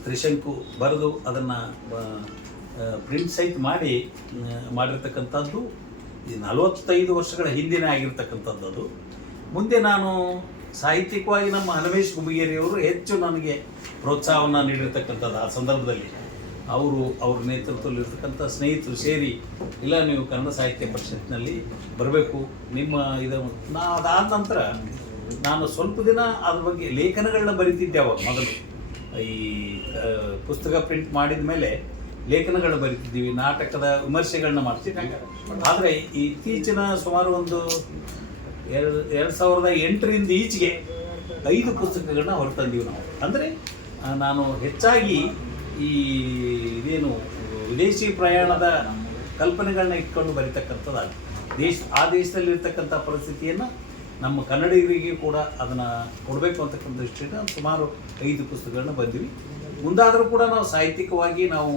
ತ್ರಿಶಂಕು ಬರೆದು ಅದನ್ನು ಪ್ರಿಂಟ್ ಸಹಿತ ಮಾಡಿರ್ತಕ್ಕಂಥದ್ದು 45 ವರ್ಷಗಳ ಹಿಂದಿನ ಆಗಿರ್ತಕ್ಕಂಥದ್ದು. ಅದು ಮುಂದೆ ನಾನು ಸಾಹಿತ್ಯಿಕವಾಗಿ ನಮ್ಮ ಹನುಮೇಶ್ ಗುಮ್ಮಗೇರಿಯವರು ಹೆಚ್ಚು ನನಗೆ ಪ್ರೋತ್ಸಾಹವನ್ನು ನೀಡಿರ್ತಕ್ಕಂಥದ್ದು. ಆ ಸಂದರ್ಭದಲ್ಲಿ ಅವ್ರ ನೇತೃತ್ವದಲ್ಲಿರ್ತಕ್ಕಂಥ ಸ್ನೇಹಿತರು ಸೇರಿ, ಇಲ್ಲ ನೀವು ಕನ್ನಡ ಸಾಹಿತ್ಯ ಪರಿಷತ್ನಲ್ಲಿ ಬರಬೇಕು, ನಿಮ್ಮ ಅದಾದ ನಂತರ ನಾನು ಸ್ವಲ್ಪ ದಿನ ಅದ್ರ ಬಗ್ಗೆ ಲೇಖನಗಳನ್ನ ಬರಿತಿದ್ದೆ. ಅವಾಗ ಮೊದಲು ಈ ಪುಸ್ತಕ ಪ್ರಿಂಟ್ ಮಾಡಿದ ಮೇಲೆ ಲೇಖನಗಳನ್ನ ಬರಿತಿದ್ದೀವಿ, ನಾಟಕದ ವಿಮರ್ಶೆಗಳನ್ನ ಮಾಡ್ತಿದ್ವಿ. ಆದರೆ ಇತ್ತೀಚಿನ ಸುಮಾರು ಒಂದು 2008ರಿಂದ ಈಚೆಗೆ 5 ಪುಸ್ತಕಗಳನ್ನ ಹೊರತಂದೀವಿ ನಾವು. ಅಂದರೆ ನಾನು ಹೆಚ್ಚಾಗಿ ಇದೇನು ವಿದೇಶಿ ಪ್ರಯಾಣದ ಕಲ್ಪನೆಗಳನ್ನ ಇಟ್ಕೊಂಡು ಬರೀತಕ್ಕಂಥದ್ದು. ಆ ದೇಶದಲ್ಲಿರ್ತಕ್ಕಂಥ ಪರಿಸ್ಥಿತಿಯನ್ನು ನಮ್ಮ ಕನ್ನಡಿಗರಿಗೆ ಕೂಡ ಅದನ್ನು ಕೊಡಬೇಕು ಅಂತಕ್ಕಂಥ ದೃಷ್ಟಿಯಿಂದ ಸುಮಾರು 5 ಪುಸ್ತಕಗಳನ್ನ ಬಂದಿವಿ. ಮುಂದಾದರೂ ಕೂಡ ನಾವು ಸಾಹಿತ್ಯಿಕವಾಗಿ ನಾವು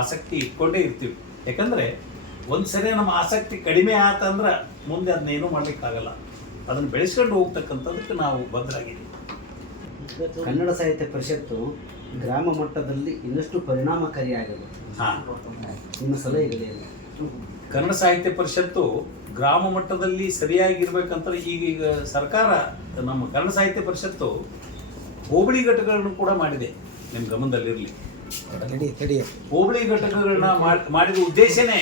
ಆಸಕ್ತಿ ಇಟ್ಕೊಂಡೇ ಇರ್ತೀವಿ. ಯಾಕಂದರೆ ಒಂದು ಸರಿ ನಮ್ಮ ಆಸಕ್ತಿ ಕಡಿಮೆ ಆತಂದ್ರೆ ಮುಂದೆ ಅದನ್ನೇನು ಮಾಡಲಿಕ್ಕಾಗಲ್ಲ. ಅದನ್ನು ಬೆಳೆಸ್ಕೊಂಡು ಹೋಗ್ತಕ್ಕಂಥದಕ್ಕೆ ನಾವು ಬದ್ಧರಾಗಿದ್ದೀವಿ. ಕನ್ನಡ ಸಾಹಿತ್ಯ ಪರಿಷತ್ತು ಗ್ರಾಮ ಮಟ್ಟದಲ್ಲಿ ಇನ್ನಷ್ಟು ಪರಿಣಾಮಕಾರಿಯಾಗಲು ಹಾಂ, ನಿಮ್ಮ ಸಲಹೆಗಳೇನು? ಕನ್ನಡ ಸಾಹಿತ್ಯ ಪರಿಷತ್ತು ಗ್ರಾಮ ಮಟ್ಟದಲ್ಲಿ ಸರಿಯಾಗಿರ್ಬೇಕಂತ ಈಗ ಸರ್ಕಾರ ನಮ್ಮ ಕನ್ನಡ ಸಾಹಿತ್ಯ ಪರಿಷತ್ತು ಹೋಬಳಿ ಘಟಕಗಳನ್ನು ಕೂಡ ಮಾಡಿದೆ. ನಿಮ್ಮ ಗಮನದಲ್ಲಿರಲಿ, ಹೋಬಳಿ ಘಟಕಗಳನ್ನ ಮಾಡಿದ ಉದ್ದೇಶನೇ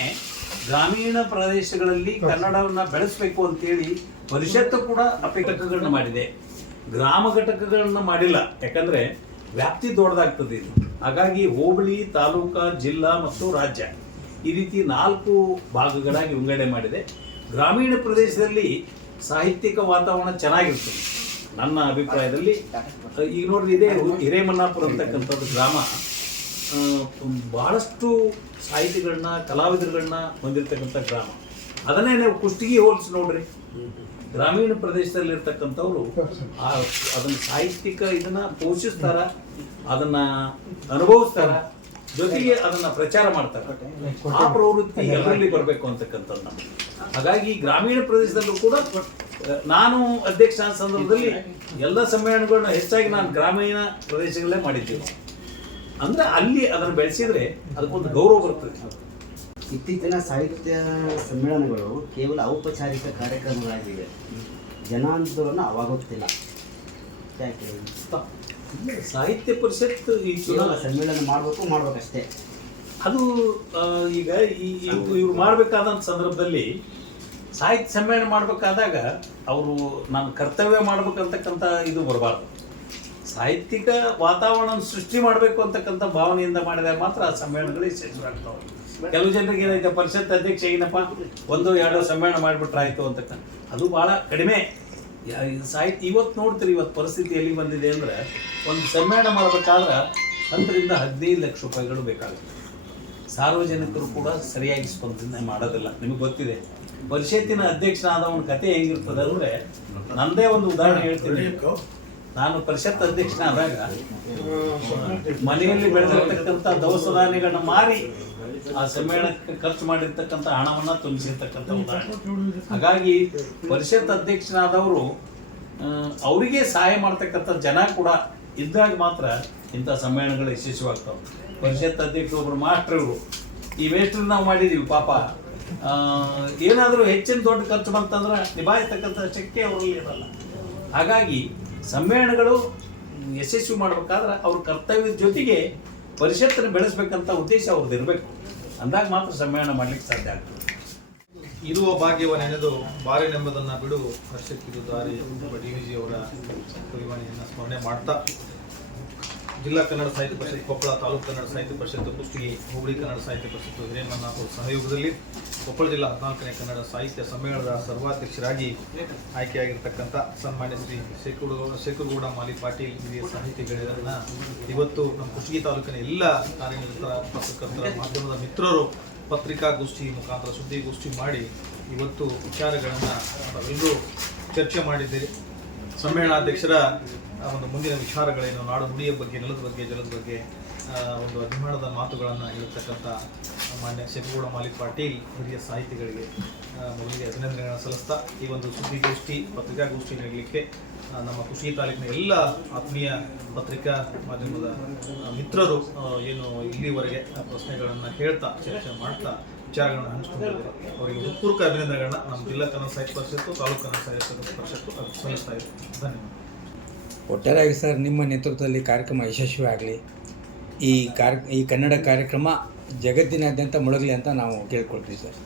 ಗ್ರಾಮೀಣ ಪ್ರದೇಶಗಳಲ್ಲಿ ಕನ್ನಡವನ್ನು ಬೆಳೆಸಬೇಕು ಅಂತೇಳಿ ಪರಿಷತ್ತು ಕೂಡ ಘಟಕಗಳನ್ನ ಮಾಡಿದೆ. ಗ್ರಾಮ ಘಟಕಗಳನ್ನ ಮಾಡಿಲ್ಲ, ಯಾಕಂದರೆ ವ್ಯಾಪ್ತಿ ದೊಡ್ಡದಾಗ್ತದೆ ಇದು. ಹಾಗಾಗಿ ಹೋಬಳಿ, ತಾಲೂಕಾ, ಜಿಲ್ಲಾ ಮತ್ತು ರಾಜ್ಯ ಈ ರೀತಿ 4 ಭಾಗಗಳಾಗಿ ವಿಂಗಡಣೆ ಮಾಡಿದೆ. ಗ್ರಾಮೀಣ ಪ್ರದೇಶದಲ್ಲಿ ಸಾಹಿತ್ಯಿಕ ವಾತಾವರಣ ಚೆನ್ನಾಗಿರ್ತದೆ ನನ್ನ ಅಭಿಪ್ರಾಯದಲ್ಲಿ. ಈಗ ನೋಡ್ರಿ, ಇದೇ ಹಿರೇಮನ್ನಾಪುರ ಅಂತಕ್ಕಂಥದ್ದು ಗ್ರಾಮ ಬಹಳಷ್ಟು ಸಾಹಿತಿಗಳನ್ನ, ಕಲಾವಿದರುಗಳನ್ನ ಹೊಂದಿರತಕ್ಕಂಥ ಗ್ರಾಮ. ಅದನ್ನೇ ನೀವು ಕುಷ್ಟಗಿ ಹೋಲಿಸಿ ನೋಡ್ರಿ, ಗ್ರಾಮೀಣ ಪ್ರದೇಶದಲ್ಲಿರ್ತಕ್ಕಂಥವ್ರು ಅದನ್ನು ಸಾಹಿತ್ಯಿಕ ಇದನ್ನ ಪೋಷಿಸ್ತಾರ, ಅದನ್ನ ಅನುಭವಿಸ್ತಾರ, ಜೊತೆಗೆ ಅದನ್ನ ಪ್ರಚಾರ ಮಾಡ್ತಾರೆ. ಆ ಪ್ರವೃತ್ತಿ ಎಲ್ಲರಲ್ಲಿ ಬರಬೇಕು ಅಂತಕ್ಕಂಥದ್ದು. ಹಾಗಾಗಿ ಗ್ರಾಮೀಣ ಪ್ರದೇಶದಲ್ಲೂ ಕೂಡ ನಾನು ಅಧ್ಯಕ್ಷ ಆದ ಸಂದರ್ಭದಲ್ಲಿ ಎಲ್ಲ ಸಮ್ಮೇಳನಗಳನ್ನ ಹೆಚ್ಚಾಗಿ ನಾನು ಗ್ರಾಮೀಣ ಪ್ರದೇಶಗಳಲ್ಲೇ ಮಾಡಿದ್ದೀವಿ. ಅಂದ್ರೆ ಅಲ್ಲಿ ಅದನ್ನು ಬೆಳೆಸಿದ್ರೆ ಅದಕ್ಕೊಂದು ಗೌರವ ಬರ್ತದೆ. ಇತ್ತೀಚಿನ ಸಾಹಿತ್ಯ ಸಮ್ಮೇಳನಗಳು ಕೇವಲ ಔಪಚಾರಿಕ ಕಾರ್ಯಕ್ರಮಗಳಾಗಿವೆ, ಜನಾಂದೋಲನ ಅವಾಗುತ್ತಿಲ್ಲ. ಯಾಕೆ? ಸಾಹಿತ್ಯ ಪರಿಷತ್ ಈ ಸಮ್ಮೇಳನ ಮಾಡ್ಬೇಕಷ್ಟೇ. ಅದು ಈಗ ಇವ್ರು ಮಾಡಬೇಕಾದಂಥ ಸಂದರ್ಭದಲ್ಲಿ ಸಾಹಿತ್ಯ ಸಮ್ಮೇಳನ ಮಾಡಬೇಕಾದಾಗ ಅವರು ನಾನು ಕರ್ತವ್ಯ ಮಾಡ್ಬೇಕಂತಕ್ಕಂಥ ಇದು ಬರಬಾರ್ದು. ಸಾಹಿತ್ಯಿಕ ವಾತಾವರಣ ಸೃಷ್ಟಿ ಮಾಡಬೇಕು ಅಂತಕ್ಕಂಥ ಭಾವನೆಯಿಂದ ಮಾಡಿದಾಗ ಮಾತ್ರ ಆ ಸಮ್ಮೇಳನಗಳು ಯಶಸ್ವಿಯಾಗ್ತಾವೆ. ಕೆಲವು ಜನರಿಗೆ ಏನೈತೆ, ಪರಿಷತ್ ಅಧ್ಯಕ್ಷ ಏನಪ್ಪ 1-2 ಸಮ್ಮೇಳನ ಮಾಡಿಬಿಟ್ರಾಯ್ತು ಅಂತಕ್ಕಂಥ, ಅದು ಭಾಳ ಕಡಿಮೆ. ಸಾಹಿತ್ಯ ಇವತ್ತು ನೋಡ್ತೀರಿ, ಇವತ್ತು ಪರಿಸ್ಥಿತಿ ಎಲ್ಲಿ ಬಂದಿದೆ ಅಂದರೆ, ಒಂದು ಸಮ್ಮೇಳನ ಮಾಡಬೇಕಾದ್ರೆ 10 ರಿಂದ 15 ಲಕ್ಷ ರೂಪಾಯಿಗಳು ಬೇಕಾಗುತ್ತೆ. ಸಾರ್ವಜನಿಕರು ಕೂಡ ಸರಿಯಾಗಿ ಸ್ಪಂದನೆ ಮಾಡೋದಿಲ್ಲ. ನಿಮಗೆ ಗೊತ್ತಿದೆ, ಪರಿಷತ್ತಿನ ಅಧ್ಯಕ್ಷನಾದವನ ಕತೆ ಹೆಂಗಿರ್ತದೆ ಅಂದರೆ, ನಂದೇ ಒಂದು ಉದಾಹರಣೆ ಹೇಳ್ತೀನಿ. ನಾನು ಪರಿಷತ್ ಅಧ್ಯಕ್ಷನಾದಾಗ ಮನೆಯಲ್ಲಿ ಬೆಳೆದಿರ್ತಕ್ಕಂಥ ದವಸ ಧಾನ್ಯಗಳನ್ನ ಮಾರಿ ಆ ಸಮ್ಮೇಳನಕ್ಕೆ ಖರ್ಚು ಮಾಡಿರ್ತಕ್ಕಂಥ ಹಣವನ್ನ ತುಂಬಿಸಿರ್ತಕ್ಕಂಥ ಉದಾಹರಣೆ. ಹಾಗಾಗಿ ಪರಿಷತ್ ಅಧ್ಯಕ್ಷನಾದವರು ಅವರಿಗೆ ಸಹಾಯ ಮಾಡ್ತಕ್ಕಂಥ ಜನ ಕೂಡ ಇದ್ದಾಗ ಮಾತ್ರ ಇಂಥ ಸಮ್ಮೇಳನಗಳು ಯಶಸ್ವಿಯಾಗ್ತಾವೆ. ಪರಿಷತ್ ಅಧ್ಯಕ್ಷರು ಒಬ್ಬರು ಮಾಸ್ಟ್ರು, ಈ ಮೇಸ್ಟ್ರು ನಾವು ಮಾಡಿದ್ದೀವಿ, ಪಾಪ ಏನಾದರೂ ಹೆಚ್ಚಿನ ದೊಡ್ಡ ಖರ್ಚು ಬಂತಂದ್ರೆ ನಿಭಾಯಿಸ್ತಕ್ಕಂಥ ಶಕ್ತಿ ಅವರಲ್ಲಿ ಇರಲ್ಲ. ಹಾಗಾಗಿ ಸಮ್ಮೇಳನಗಳು ಯಶಸ್ವಿ ಮಾಡಬೇಕಾದ್ರೆ ಅವ್ರ ಕರ್ತವ್ಯದ ಜೊತೆಗೆ ಪರಿಷತ್ತನ್ನು ಬೆಳೆಸ್ಬೇಕಂತ ಉದ್ದೇಶ ಅವ್ರದ್ದು ಇರಬೇಕು. ಅಂದಾಗ ಮಾತ್ರ ಸಮ್ಮೇಳನ ಮಾಡ್ಲಿಕ್ಕೆ ಸಾಧ್ಯ ಆಗ್ತದೆ. ಇರುವ ಭಾಗ್ಯವ ನೆನೆದು ಬಾರಿನೆಂಬುದನ್ನು ಬಿಡು ಹರ್ಷಕ್ಕಿದು ದಾರಿ DVG ಅವರ ಕವಿವಾಣಿಯನ್ನು ಸ್ಮರಣೆ ಮಾಡ್ತಾ, ಜಿಲ್ಲಾ ಕನ್ನಡ ಸಾಹಿತ್ಯ ಪರಿಷತ್ ಕೊಪ್ಪಳ, ತಾಲೂಕು ಕನ್ನಡ ಸಾಹಿತ್ಯ ಪರಿಷತ್ತು ಕುಷ್ಟಗಿ, ಹೋಬಳಿ ಕನ್ನಡ ಸಾಹಿತ್ಯ ಪರಿಷತ್ತು ಹಿರೇಮನ್ನಾಪುರ ಸಹಯೋಗದಲ್ಲಿ ಕೊಪ್ಪಳ ಜಿಲ್ಲಾ 14ನೇ ಕನ್ನಡ ಸಾಹಿತ್ಯ ಸಮ್ಮೇಳನದ ಸರ್ವಾಧ್ಯಕ್ಷರಾಗಿ ಆಯ್ಕೆಯಾಗಿರ್ತಕ್ಕಂಥ ಸನ್ಮಾನ್ಯ ಶ್ರೀ ಶೇಖರಗೌಡ ಮಾಲಿ ಪಾಟೀಲ್ ಹಿರಿಯ ಸಾಹಿತಿಗಳನ್ನ ಇವತ್ತು ನಮ್ಮ ಕುಷ್ಟಗಿ ತಾಲೂಕಿನ ಎಲ್ಲ ಕಾರ್ಯನಿರತ ಪತ್ರಕರ್ತರ, ಮಾಧ್ಯಮದ ಮಿತ್ರರು ಪತ್ರಿಕಾಗೋಷ್ಠಿ ಮುಖಾಂತರ ಸುದ್ದಿಗೋಷ್ಠಿ ಮಾಡಿ ಇವತ್ತು ವಿಚಾರಗಳನ್ನು ಎಲ್ಲರೂ ಚರ್ಚೆ ಮಾಡಿದ್ದೀರಿ. ಸಮ್ಮೇಳನಾಧ್ಯಕ್ಷರ ಒಂದು ಮುಂದಿನ ವಿಚಾರಗಳೇನು, ನಾಡು ನುಡಿಯ ಬಗ್ಗೆ, ನೆಲದ ಬಗ್ಗೆ, ಜಲದ ಬಗ್ಗೆ ಒಂದು ಅಭಿಮಾನದ ಮಾತುಗಳನ್ನು ಹೇಳ್ತಕ್ಕಂಥ ಮಾನ್ಯ ಶೇಖರಗೌಡ ಮಾಲಿ ಪಾಟೀಲ್ ಹಿರಿಯ ಸಾಹಿತಿಗಳಿಗೆ ಮೊದಲಿಗೆ ಅಭಿನಂದನೆಗಳನ್ನು ಸಲ್ಲಿಸ್ತಾ, ಈ ಒಂದು ಸುದ್ದಿಗೋಷ್ಠಿ, ಪತ್ರಿಕಾಗೋಷ್ಠಿ ನೀಡಲಿಕ್ಕೆ ನಮ್ಮ ಕುಷ್ಟಗಿ ತಾಲೂಕಿನ ಎಲ್ಲ ಆತ್ಮೀಯ ಪತ್ರಿಕಾ ಮಾಧ್ಯಮದ ಮಿತ್ರರು ಏನು ಇಲ್ಲಿವರೆಗೆ ಪ್ರಶ್ನೆಗಳನ್ನು ಹೇಳ್ತಾ, ಚರ್ಚೆ ಮಾಡ್ತಾ, ವಿಚಾರಗಳನ್ನು ಹಂಚಿಕೊಂಡಿದ್ದಾರೆ. ಅವರಿಗೆ ಹೃತ್ಪೂರ್ವಕ ಅಭಿನಂದನೆಗಳನ್ನ ನಮ್ಮ ಜಿಲ್ಲಾ ಕನ್ನಡ ಸಾಹಿತ್ಯ ಪರಿಷತ್ತು, ತಾಲೂಕು ಕನ್ನಡ ಸಾಹಿತ್ಯ ಪರಿಷತ್ತು ಸಲ್ಲಿಸ್ತಾ ಇದೆ. ಧನ್ಯವಾದ. ಒಟ್ಟಾರೆಯಾಗಿ ಸರ್, ನಿಮ್ಮ ನೇತೃತ್ವದಲ್ಲಿ ಕಾರ್ಯಕ್ರಮ ಯಶಸ್ವಿ ಆಗಲಿ, ಈ ಕನ್ನಡ ಕಾರ್ಯಕ್ರಮ ಜಗತ್ತಿನಾದ್ಯಂತ ಮೊಳಗಲಿ ಅಂತ ನಾವು ಕೇಳ್ಕೊಳ್ತೀವಿ ಸರ್.